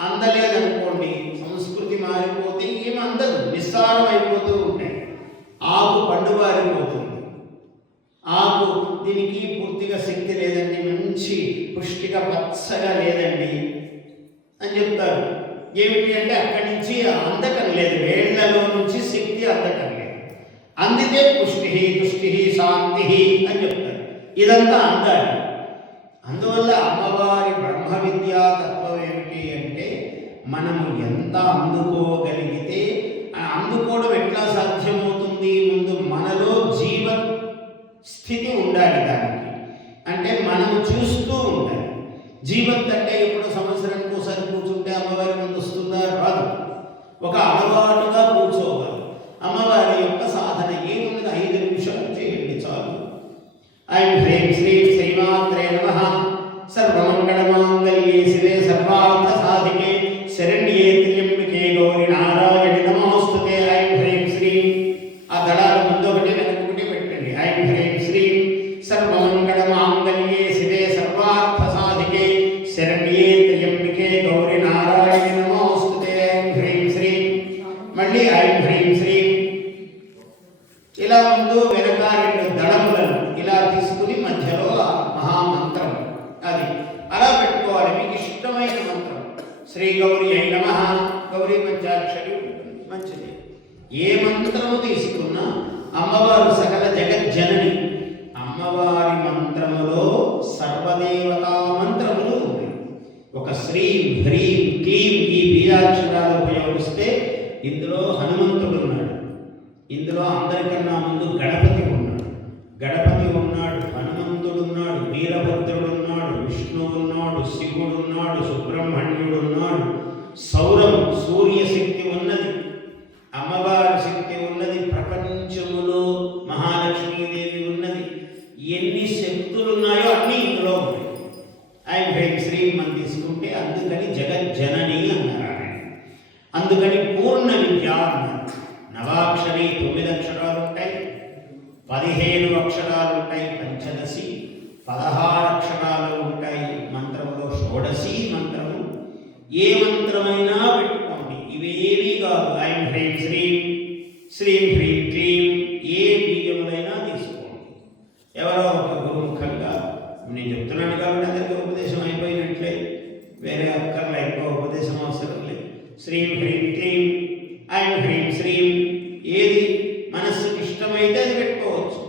అందలేదనుకోండి, సంస్కృతి మారిపోతే ఏమి అందదు, నిస్సారం అయిపోతూ ఉంటాయి. ఆకు పండువారిపోతుంది. ఆకు దీనికి పూర్తిగా శక్తి లేదండి, మంచి పుష్టిగా పచ్చగా లేదండి అని చెప్తారు. ఏమిటి అంటే అక్కడి నుంచి అందటం లేదు, వేళ్లలో నుంచి శక్తి అందటం లేదు. అందితే పుష్టి తుష్టి శాంతి అని చెప్తారు. ఇదంతా అందాలి. అందువల్ల అమ్మవారి బ్రహ్మ విద్యా తత్వం ఏమిటి అంటే మనము ఎంత అందుకోగలిగితే, అందుకోవడం ఎట్లా సాధ్యమవుతుంది? ముందు మనలో జీవ స్థితి ఉండాలి. దానికి అంటే మనము చూస్తూ ఉండాలి. జీవత్ అంటే ఎప్పుడు సంవత్సరానికి ఒకసారి కూర్చుంటే అమ్మవారి ముందు వస్తుందా? రాదు. ఒక అలవాటుగా కూర్చోవాలి. అమ్మవారి యొక్క సాధన ఏమున్నది? 5 నిమిషాలు చేయండి చాలు. ఐం హ్రీం శ్రీం శ్రీమాత్రే నమః. సర్వమంగళమాంగళ్యే శివే సర్వార్థ సాధికే శరణ్యే త్ర్యంబకే గౌరి నారాయణి నమోస్తుతే. ఐం హ్రీం శ్రీం. ఆ దళాలు ముందు ఒకటి వెనకొకటి పెట్టండి. ఐం హ్రీం శ్రీం సర్వమంగళమాంగళ్యే శివే సర్వార్థ సాధికే శరణ్యే త్ర్యంబకే గౌరి నారాయణి నమోస్తుతే. ఐం హ్రీం శ్రీం. మళ్ళీ ఐం హ్రీం శ్రీం. ఇలా ముందు వెనక 2 దళములను ఇలా తీసుకుని మధ్యలో మహామంత్రం అది అలా పెట్టుకోవాలి. మీకు ఇష్టమైన మంత్రం. శ్రీ గౌరీ అయి నమః. గౌరీ పంచాక్షరి మంచిది. ఏ మంత్రము తీసుకున్నా అమ్మవారు సకల జగజ్జనని. అమ్మవారి మంత్రములో సర్వదేవతా మంత్రములు ఉన్నాయి. ఒక శ్రీం హ్రీం క్లీం ఈ బీజాక్షరాలు ఉపయోగిస్తే ఇందులో హనుమంతుడు ఉన్నాడు, ఇందులో అందరికన్నా ముందు గణపతి ఉన్నాడు. గణపతి ఉన్నాడు, హనుమంతుడు ఉన్నాడు, వీరభద్రుడు ఉన్నాడు, విష్ణువు ఉన్నాడు, శివుడు ఉన్నాడు, సుబ్రహ్మణ్యుడు ఉన్నాడు, సౌరం సూర్యశక్తి ఉన్నది, అమ్మవారి శక్తి ఉన్నది, ప్రపంచములో మహాలక్ష్మీదేవి ఉన్నది. ఎన్ని శక్తులు ఉన్నాయో అన్నీ ఇందులో ఉన్నాయి. ఐం హ్రీం శ్రీం అని తీసుకుంటే అందుకని జగజ్జనని అన్నారు. అందుకని పూర్ణ విద్య అన్నారు. నవాక్షరి 9 అక్షరాలు ఉంటాయి, 15 అక్షరాలు ఉంటాయి, పంచదశి 16 అక్షరాలు ఉంటాయి. మంత్రంలో షోడశి మంత్రము. ఏ మంత్రమైనా పెట్టుకోండి, ఇవేవి కాదు. ఐం హ్రీం శ్రీం శ్రీం హ్రీం క్లీం ఏ బీజములైనా తీసుకోండి. ఎవరో ఒక గురుముఖంగా నేను చెప్తున్నాను కాబట్టి అందరికీ ఉపదేశం అయిపోయినట్లే, వేరే అక్కర్లే. శ్రీం హ్రీం క్లీం, ఐం హ్రీం శ్రీం. ఏది మనస్సుకి ఇష్టమైతే అది పెట్టుకోవచ్చు.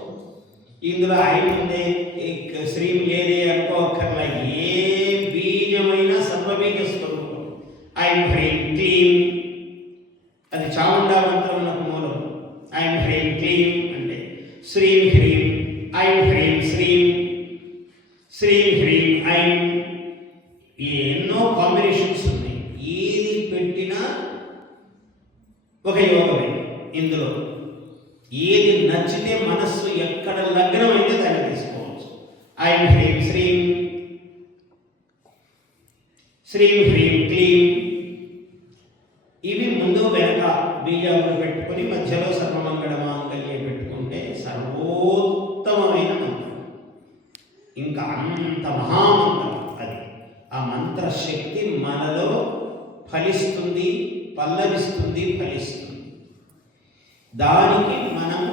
ఇందులో ఐం ఉంది, శ్రీం లేదే అనుకోకర్లా. ఏ బీజమైనా సర్వబీజ స్వరూపం. ఐం హ్రీం క్లీం, అది చాముండా మంత్రమునకు మూలం. ఐం హ్రీం క్లీం అంటే శ్రీం హ్రీం, ఐం హ్రీం శ్రీం, శ్రీం హ్రీం ఐం. ఎన్నో కాంబినేషన్స్ ఉన్నాయి. ఏది పెట్టినా ఒక యోగమే. ఇందులో ఏది నచ్చితే మనస్సు ఎక్కడ లగ్నమైతే దాన్ని తీసుకోవచ్చు. ఐం హ్రీం శ్రీం, శ్రీం హ్రీం క్లీం. ఇవి ముందు వెనక బీజాలు పెట్టుకొని మధ్యలో సర్వమంగళ మాంగళ్య పెట్టుకుంటే సర్వోత్తమమైన మంత్రం. ఇంకా అంత మహామంత్రం అది. ఆ మంత్రశక్తి మనలో ఫలిస్తుంది, పల్లవిస్తుంది, ఫలిస్తుంది. దానికి మనం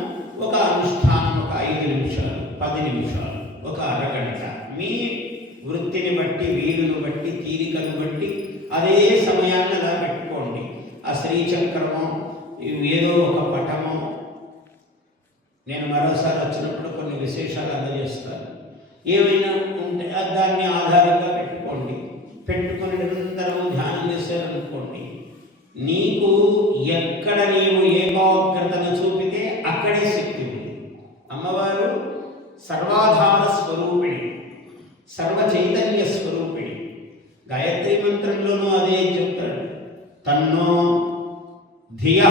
ఒక అనుష్ఠానం, ఒక 5 నిమిషాలు, 10 నిమిషాలు, ఒక అరగంట, మీ వృత్తిని బట్టి, వీలును బట్టి, తీరికను బట్టి అదే సమయాన్ని అలా పెట్టుకోండి. ఆ శ్రీచక్రమో ఏదో ఒక పటమో. నేను మరోసారి వచ్చినప్పుడు కొన్ని విశేషాలు అందజేస్తాను. ఏమైనా ఉంటే దాన్ని ఆధారంగా పెట్టుకోండి. పెట్టుకొని నిరంతరం ధ్యానం చేశారనుకోండి, నీకు ఎక్కడ నీవు ఏకాగ్రతను చూపితే అక్కడే శక్తి ఉంది. అమ్మవారు సర్వాధార స్వరూపిణి, సర్వ చైతన్య స్వరూపిణి. గాయత్రి మంత్రంలోనూ అదే చెప్తాడు. తన్నో ధియ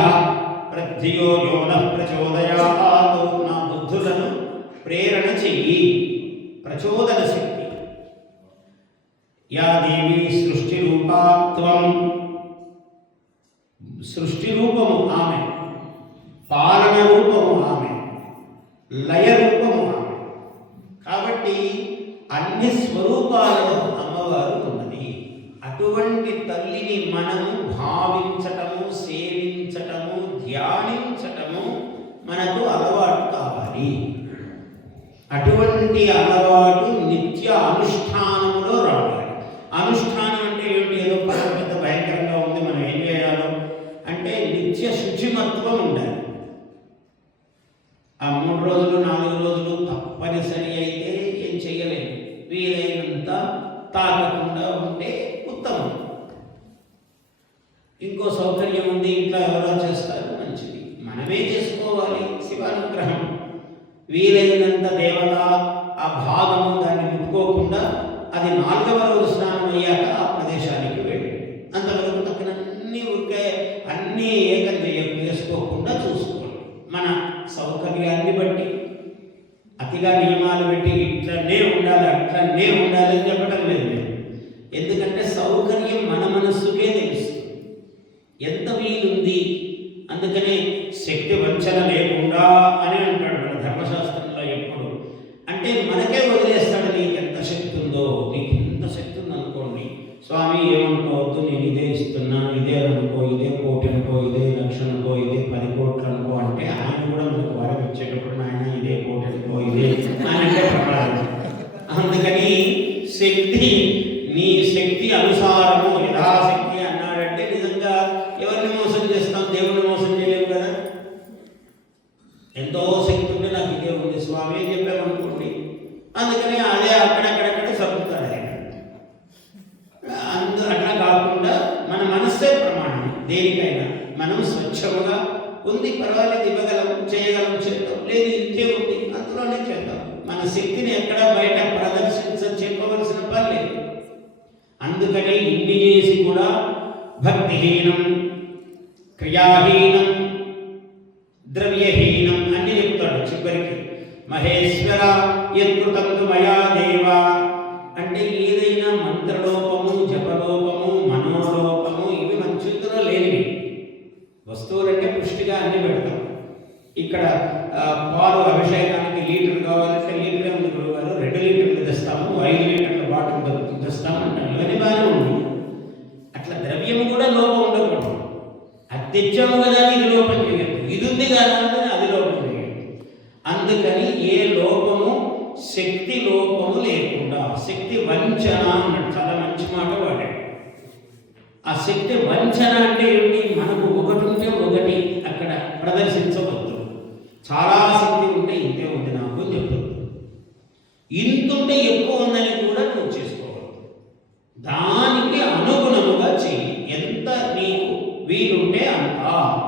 ప్రధ్యో యోన ప్రచోదయాత్. నా బుద్ధులను ప్రేరణ చెయ్యి, ప్రచోదన శక్తి. యా దేవి సృష్టి రూపాత్వం, సృష్టి రూపము ఆమె, పాలన రూపము ఆమె, లయ రూపము ఆమె. కాబట్టి అన్ని స్వరూపాలలో అమ్మవారు ఉన్నది. అటువంటి తల్లిని మనము భావించటము, సేవించటము, ధ్యానించటము మనకు అలవాటు కావాలి. అటువంటి అలవాటు నిత్య అనుష్ఠానంలో రావాలి. అనుష్ఠానం అంటే ఏమిటి? ఏదో పెద్ద భయంకరంగా ఉంది, మనం ఏం చేయాలో అంటే నిత్య శుచిమత్వం ఉండాలి. ఆ 3 రోజులు 4 రోజులు తప్పనిసరి అయితే ఏం చేయలేదు. వీలైనంత తాగకుండా ఉంటే ఉత్తమం. ఇంకో సౌకర్యం ఉంది, ఇంట్లో ఎవరో చేస్తారు, మంచిది. మనమే చేసుకోవాలి. శివానుగ్రహం. వీలైనంత దేవత ఆ భాగము దాన్ని ముట్టుకోకుండా అది 4వ రోజు స్నానం అయ్యాక ఆ ప్రదేశానికి వెళ్ళి అంతవరకు తగినన్ని ఊరికే అన్నీ ఏకం చేసుకోకుండా చూసుకోండి. మన సౌకర్యాన్ని బట్టి అతిగా నియమాలు పెట్టి ఇట్లనే ఉండాలి, అట్లనే ఉండాలి అని చెప్పడం లేదు. ఎందుకంటే సౌకర్యం మన మనస్సుకే తెలుస్తుంది ఎంత వీలుంది. అందుకనే శక్తి వంచన లేకుండా అని అంటాడు మన ధర్మశాస్త్రంలో. ఎప్పుడు అంటే మనకే వదిలేస్తాడు. నీకు ఎంత శక్తి ఉందో, నీకు ఎంత శక్తి ఉందనుకోండి, స్వామి ఏమనుకోవద్దు, నేను ఇదే ఇస్తున్నా, ఇదే అనుకో, ఇదే 1 కోటి అనుకో, ఇదే 1 లక్ష అనుకో, ఇదే 10 కోట్లు అనుకో అంటే ఆయన కూడా మనకు వరం ఇచ్చేటప్పుడు నాయన ఇదే 1 కోటి అనుకో, ఇదే అంటే ప్రమాదం. అందుకని శక్తి, నీ శక్తి అనుసారము యథాశక్తి అన్నాడంటే నిజంగా ఎవరిని మోసం చేస్తాం? దేవుని మోసం చేయలేము కదా. ఎంతో శక్తి ఉంటే నాకు ఇదే ఉంది స్వామి అని చెప్పామనుకోండి, అందుకని అదే అక్కడక్కడక్కడే సర్దుతాడు ఆయన. అట్లా కాకుండా మన మనస్సే ప్రమాణం. దేనికైనా మనం స్వచ్ఛముగా ఉంది, పర్వాలేదు, ఇవ్వగలం, చేయగలం, చేద్దాం. లేదు ఇంతే ఉంది, అందులోనే చేద్దాం. మన శక్తిని ఎక్కడ బయట చెప్పవలసిన పని లేదు. అందుకని ఇన్ని చేసి కూడా భక్తిహీనం, క్రియాహీనం, ద్రవ్యహీనం అన్ని చెప్తాడు చివరికి. మహేశ్వర యత్కృతం మయా దేవ అంటే ఏదైనా మంత్రలోపము, జపలోపము, మనోలోపము ఇవి మన చేతిలో లేనివి. వస్తువులంటే పుష్టిగా అన్ని పెడతాం. ఇక్కడ పాలు అభిషేకానికి లీటర్ కావాలంటే లీటరే ఉంది గురుగారు, 2 లీటర్లు తెస్తాము, 5 లీటర్ల బాటిల్ తెస్తాము అంటాం. ఇవన్నీ బాగానే ఉంది. అట్లా ద్రవ్యము కూడా లోపం ఉండకూడదు. అది తెచ్చాము కదా ఇది లోపం చేయదు, ఇది ఉంది కదా అది లోపం చేయదు. అందుకని ఏ లోపము, శక్తి లోపము లేకుండా, శక్తి వంచన అన్నట్టు చాలా మంచి మాట వాడాడు. ఆ శక్తి వంచన అంటే ఏమిటి? మనకు ఒకటి ఉంటే ఒకటి అక్కడ ప్రదర్శించవద్దు. చాలా శక్తి ఉంటే ఇంతే ఉంది నాకు అని చెప్పొద్దు. ఇంతుంటే ఎక్కువ ఉందని కూడా నువ్వు చేసుకోవద్దు. దానికి అనుగుణముగా చెయ్యి, ఎంత నీకు వీలుంటే అంత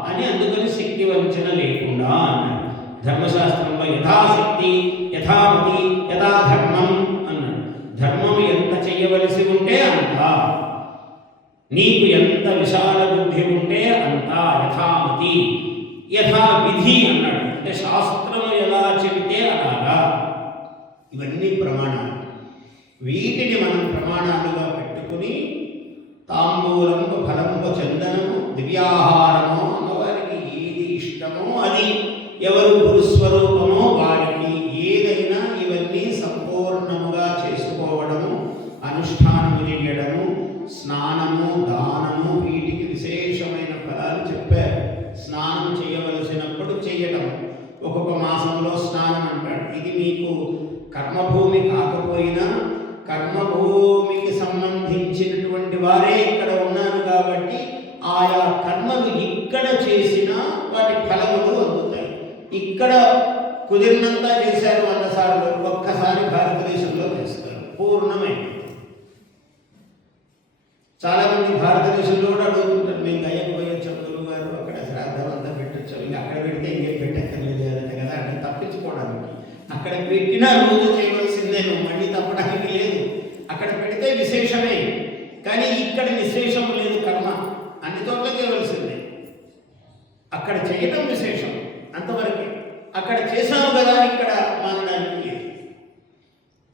అని. అందుకని శక్తి వంచన లేకుండా అన్నాడు ధర్మశాస్త్రంలో. యథాశక్తి యథామతి యథా ధర్మం అన్నాడు. ధర్మం ఎంత చెయ్యవలసి ఉంటే అంత, నీకు ఎంత విశాల బుద్ధి ఉంటే అంత. యథామతి యథా విధి అన్నాడు, అంటే శాస్త్రము ఎలా చెబితే అలాగా. ఇవన్నీ ప్రమాణాలు. వీటిని మనం ప్రమాణాలుగా పెట్టుకుని తాంబూలము ఫలము చందనము దివ్యాహారము అమ్మవారికి ఏది ఇష్టమో అది, ఎవరు గురుస్వరూపమో వారికి ఏదైనా ఇవన్నీ సంపూర్ణముగా చేసుకోవడము, అనుష్ఠానము చేయడము, స్నానము దానము, వీటికి విశేషమైన ఫలాలు చెప్పారు. స్నానం చేయవలసినప్పుడు చేయటం, ఒక్కొక్క మాసంలో స్నానం అంటాడు. ఇది మీకు కర్మభూమి కాకపోయినా కర్మభూమికి సంబంధించినటువంటి వారే ఇక్కడ ఉన్నారు కాబట్టి ఆయా కర్మలు ఇక్కడ చేసినా వాటి ఫలములు అందుతాయి. ఇక్కడ కుదిరినంత చేశారు 100 సార్లు, ఒక్కసారి భారతదేశంలో చేస్తారు, పూర్ణమే. చాలామంది భారతదేశంలో కూడా అడుగుతుంటారు, మేము గయ్యకు పోయొచ్చాం గురువు గారు, అక్కడ శ్రాద్ధం అంతా పెట్టొచ్చాం, ఇంకా అక్కడ పెడితే ఇంకేం పెట్టక్కర్లేదు కదా అంటే తప్పించుకోవడానికి. అక్కడ పెట్టినా రోజు చేయవలసిందే, నువ్వు మళ్ళీ తప్పడానికి లేదు. అక్కడ పెడితే విశేషమే, కానీ ఇక్కడ విశేషం లేదు. కర్మ అన్ని చోట్ల చేయవలసిందే, అక్కడ చేయటం విశేషం అంతవరకే. అక్కడ చేసాము కదా ఇక్కడ మానడానికి.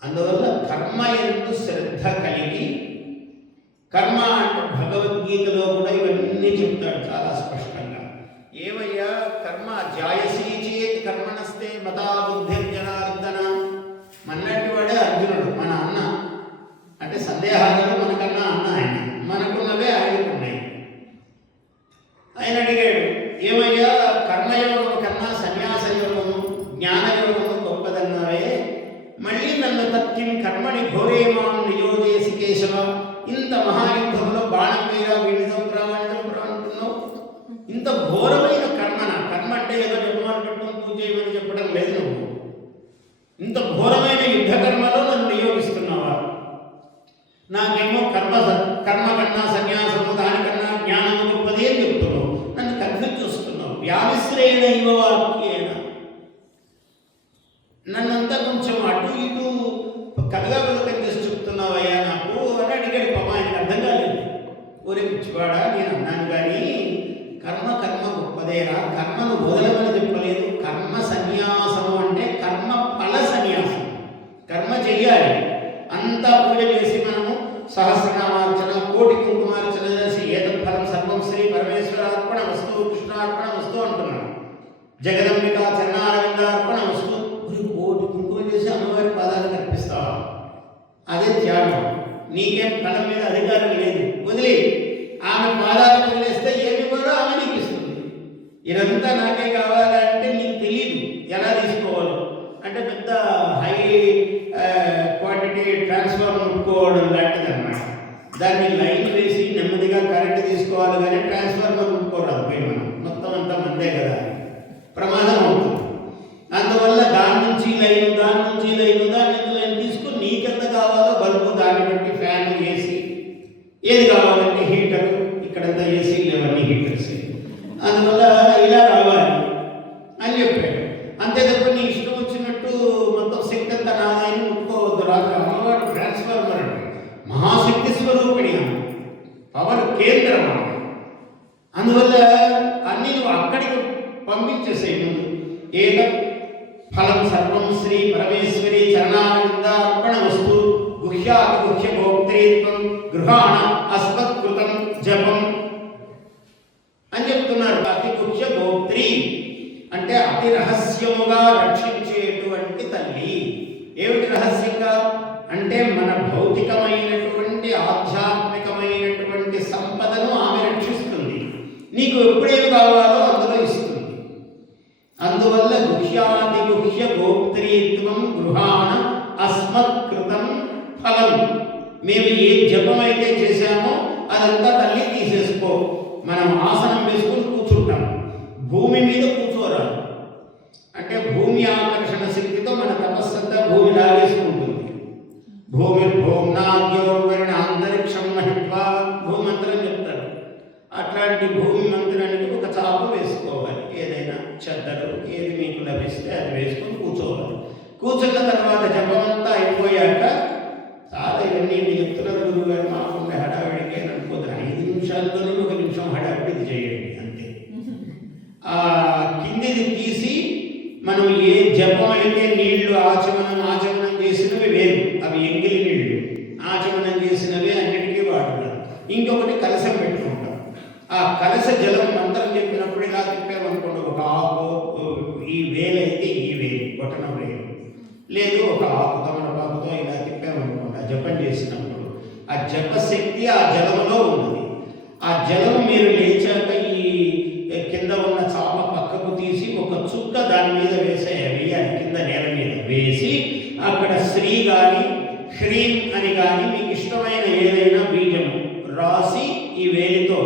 అందువల్ల కర్మ ఎందు శ్రద్ధ కలిగి, కర్మ అంటే భగవద్గీతలో కూడా ఇవన్నీ చెప్తాడు చాలా స్పష్టంగా. ఏమయ్యా కర్మ జాయసీ చేత్ కర్మణస్తే మతా బుద్ధి జనార్దన మన్నటి వాడే అర్జునుడు, మన అన్న. అంటే సందేహాలు మనకన్నా అన్న ఆయన, మనకున్నవే ఆయనకున్నాయి. ఆయన అడిగాడు, ఏమయ్యా కర్మయోగము కన్నా సన్యాసయోగము జ్ఞానయోగము గొప్పదన్నావే, మళ్ళీ నన్ను తత్కిం కర్మని ఘోరేమాం నియోజేసి కేశవ, ఇంత మహాయుద్ధంలో బాణం మీద వీడిని అంటున్నావు. ఇంత ఘోరమైన కర్మన, కర్మ అంటే ఏదో జపమాలు పెట్టుకుని పూజ చేయమని చెప్పడం లేదు నువ్వు. ఇంత ఘోరమైన యుద్ధ కర్మలో నన్ను నియోగిస్తున్నావా? నాకేమో కర్మ కన్నా సన్యాసము, దానికన్నా జ్ఞానము గొప్పది అని చెప్తున్నావు. నన్ను కన్ఫ్యూజ్ చేస్తున్నావు. వ్యామిశ్రేణ ఇవ వాక్యేన, నన్నంతా కొంచెం అటు ఇటు కథగాబులకం చేసి చెప్తున్నావయ్యా నాకు అని అడిగాడు. పాప ఆయనకు అర్థం కాలేదు. ఊరే పిచ్చివాడా, నేను అన్నాను కానీ కర్మ గొప్పదేరా, కర్మను వదలమని చెప్పలేదు. కర్మ సన్యాసము అంటే కర్మ ఫల సన్యాసం. కర్మ చెయ్యాలి, అంతా పూజ చేసి మనము సహస్రనామార్చన, కోటి కుంకుమార్చన చేసి ఏతత్ఫలం సర్వం శ్రీ పరమేశ్వరార్పణ వస్తు, కృష్ణార్పణ వస్తు అంటున్నాడు. జగదంబిక చరణారవిందార్పణ వస్తు. కోటి కుంకుమ చేసి అమ్మవారి పాదాలు కనిపిస్తావా? అదే త్యాగం. నీకేం ఫలం మీద అధికారం లేదు, వదిలి. ఆమె పాదాలు వదిలేస్తే ఏమి కూడా ఆమె నీకు ఇస్తుంది. ఇదంతా నాకే కావాలంటే నీకు తెలియదు ఎలా తీసుకోవాలో. అంటే పెద్ద హై క్వాంటిటీ ట్రాన్స్ఫార్మర్ ముట్టుకోవడం లాంటిది అన్నమాట. దాన్ని లైన్ వేసి నెమ్మదిగా కరెంట్ తీసుకోవాలి కానీ ట్రాన్స్ఫార్మర్ ముట్టుకోరాదు. మనం మొత్తం అంతా మందే కదా, ప్రమాదం అవుతుంది. అందువల్ల దాని నుంచి లైన్ తీసుకుని నీకెంత కావాలో బల్బు, దాన్ని బట్టి ఫ్యాన్, ఏసీ, ఏది కావాలంటే హీటర్, ఇక్కడంతా ఏసీ లేవన్నీ హీటర్స్. అందువల్ల ఇలా కావాలి అని చెప్పాడు. అంతే తప్ప నీ ఇష్టం వచ్చినట్టు మొత్తం శక్తి అంతా నాదాన్ని ముట్టుకోవద్దు. రాదు. అమ్మవారు ట్రాన్స్ఫార్మర్ అంటే మహాశక్తి స్వరూపిణి, పవర్ కేంద్రం. అందువల్ల అన్నీ నువ్వు అక్కడికి పంపించేసేయి. ముందు ఏక ఫలం సర్వం శ్రీ పరమేశ్వరి చరణారవిందార్పణ వస్తు, గుహ్యాతి గుహ్య భోక్తృత్వం గృహాణ అస్మత్కృతం జపం అని చెప్తున్నారు. అతి గుహ్య భోక్త్రి అంటే అతి రహస్యముగా రక్షించేటువంటి తల్లి. ఏమిటి రహస్యంగా అంటే మన భౌతికమైనటువంటి ఆధ్యాత్మికమైనటువంటి సంపదను ఆమె రక్షిస్తుంది. నీకు ఎప్పుడేమి కావాలో అందులో ఇస్తుంది. అందువల్ల గుహ్యాది గుహ్య భోక్తృత్వం గృహాణ అస్మత్కృతం ఫలం. మేము ఏ జపమైతే చేశామో అదంతా తల్లి అలాంటి భూమి మందిరానికి ఒక చాప వేసుకోవాలి, ఏదైనా చెద్దరు ఏది మీకు లభిస్తే అది వేసుకొని కూర్చోవాలి. కూర్చున్న తర్వాత జపమంతా అయిపోయాక, చాలా ఇవన్నీ మీరు చెప్తున్నారు గురువు గారు మాకుండే హడావిడికి అని అనుకోదు, 5 నిమిషాల్లోనే 1 నిమిషం హడావిడి చేయండి అంతే. ఆ కిందిది తీసి మనం ఏ జపం అయితే నీళ్లు ఆచమనం చేసినవి వేరు, అవి ఎంగిలి నీళ్లు, ఆచమనం చేసినవి అన్నిటికీ వాడుతారు. ఇంకొకటి కలశం పెట్టుకుంటాం. ఆ కలశ జలం మంత్రం చెప్పినప్పుడు ఇలా తిప్పామనుకోండి, ఒక ఆకు, ఈ వేలైతే ఈ వేలు బొటన వేలు, లేదు ఒక ఆకు తమలపాకుతో ఇలా తిప్పామనుకోండి, ఆ జపం చేసినప్పుడు ఆ జపశక్తి ఆ జలంలో ఉన్నది. ఆ జలం మీరు లేచాక ఈ కింద ఉన్న చాప పక్కకు తీసి ఒక చుక్క దాని మీద వేసేయాలి, కింద నేల మీద వేసి అక్కడ శ్రీ కానీ హ్రీం అని కానీ మీకు ఇష్టమైన ఏదైనా బీజము రాసి ఈ వేలితో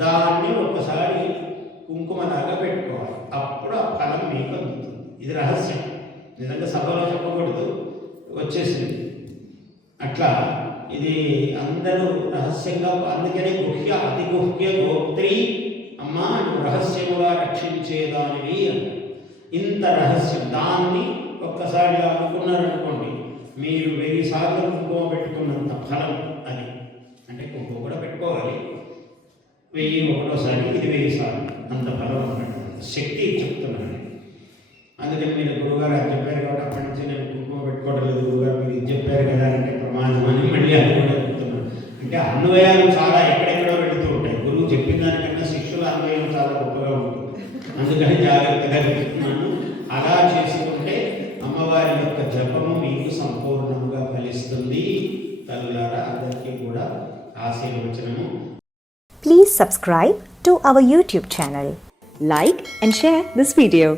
దాన్ని ఒకసారి కుంకుమలాగా పెట్టుకోవాలి. అప్పుడు ఆ ఫలం మీకు అందుతుంది. ఇది రహస్యం, నిజంగా సభలో చెప్పకూడదు, వచ్చేసింది అట్లా. ఇది అందరూ రహస్యంగా, అందుకనే గుహ్య అతి గుహ్య గోత్రి అమ్మా రహస్యముగా రక్షించేదానివి అని. ఇంత రహస్యం, దాన్ని ఒక్కసారి అనుకున్నారనుకోండి, మీరు 1000 సార్లు కుంకుమ పెట్టుకున్నంత ఫలం అది. అంటే కుంకుమ కూడా పెట్టుకోవాలి, 1001సారి, ఇది 1000 సార్లు అంత ఫలం అన్నట్టు, శక్తి చెప్తున్నాను. అందుకని మీరు గురువుగారు అది చెప్పారు కాబట్టి అప్పటి నుంచి నేను కుంకుమ పెట్టుకోవడం లేదు, గురువుగారు మీరు ఇది చెప్పారు కదా అంటే ప్రమాదం అని మళ్ళీ అది కూడా చెప్తున్నాను. అంటే అన్వయాలు చాలా ఎక్కడెక్కడో వెళుతూ ఉంటాయి, గురువు చెప్పిన దానికన్నా శిష్యుల అన్వయం చాలా గొప్పగా ఉంటుంది. అందుకని జాగ్రత్తగా చెప్తున్నాను. అలా చేసుకుంటే అమ్మవారి యొక్క జపము మీకు సంపూర్ణంగా ఫలిస్తుంది. తల్లులారా అందరికీ కూడా ఆశీర్వచనము. Please subscribe to our YouTube channel. Like and share this video.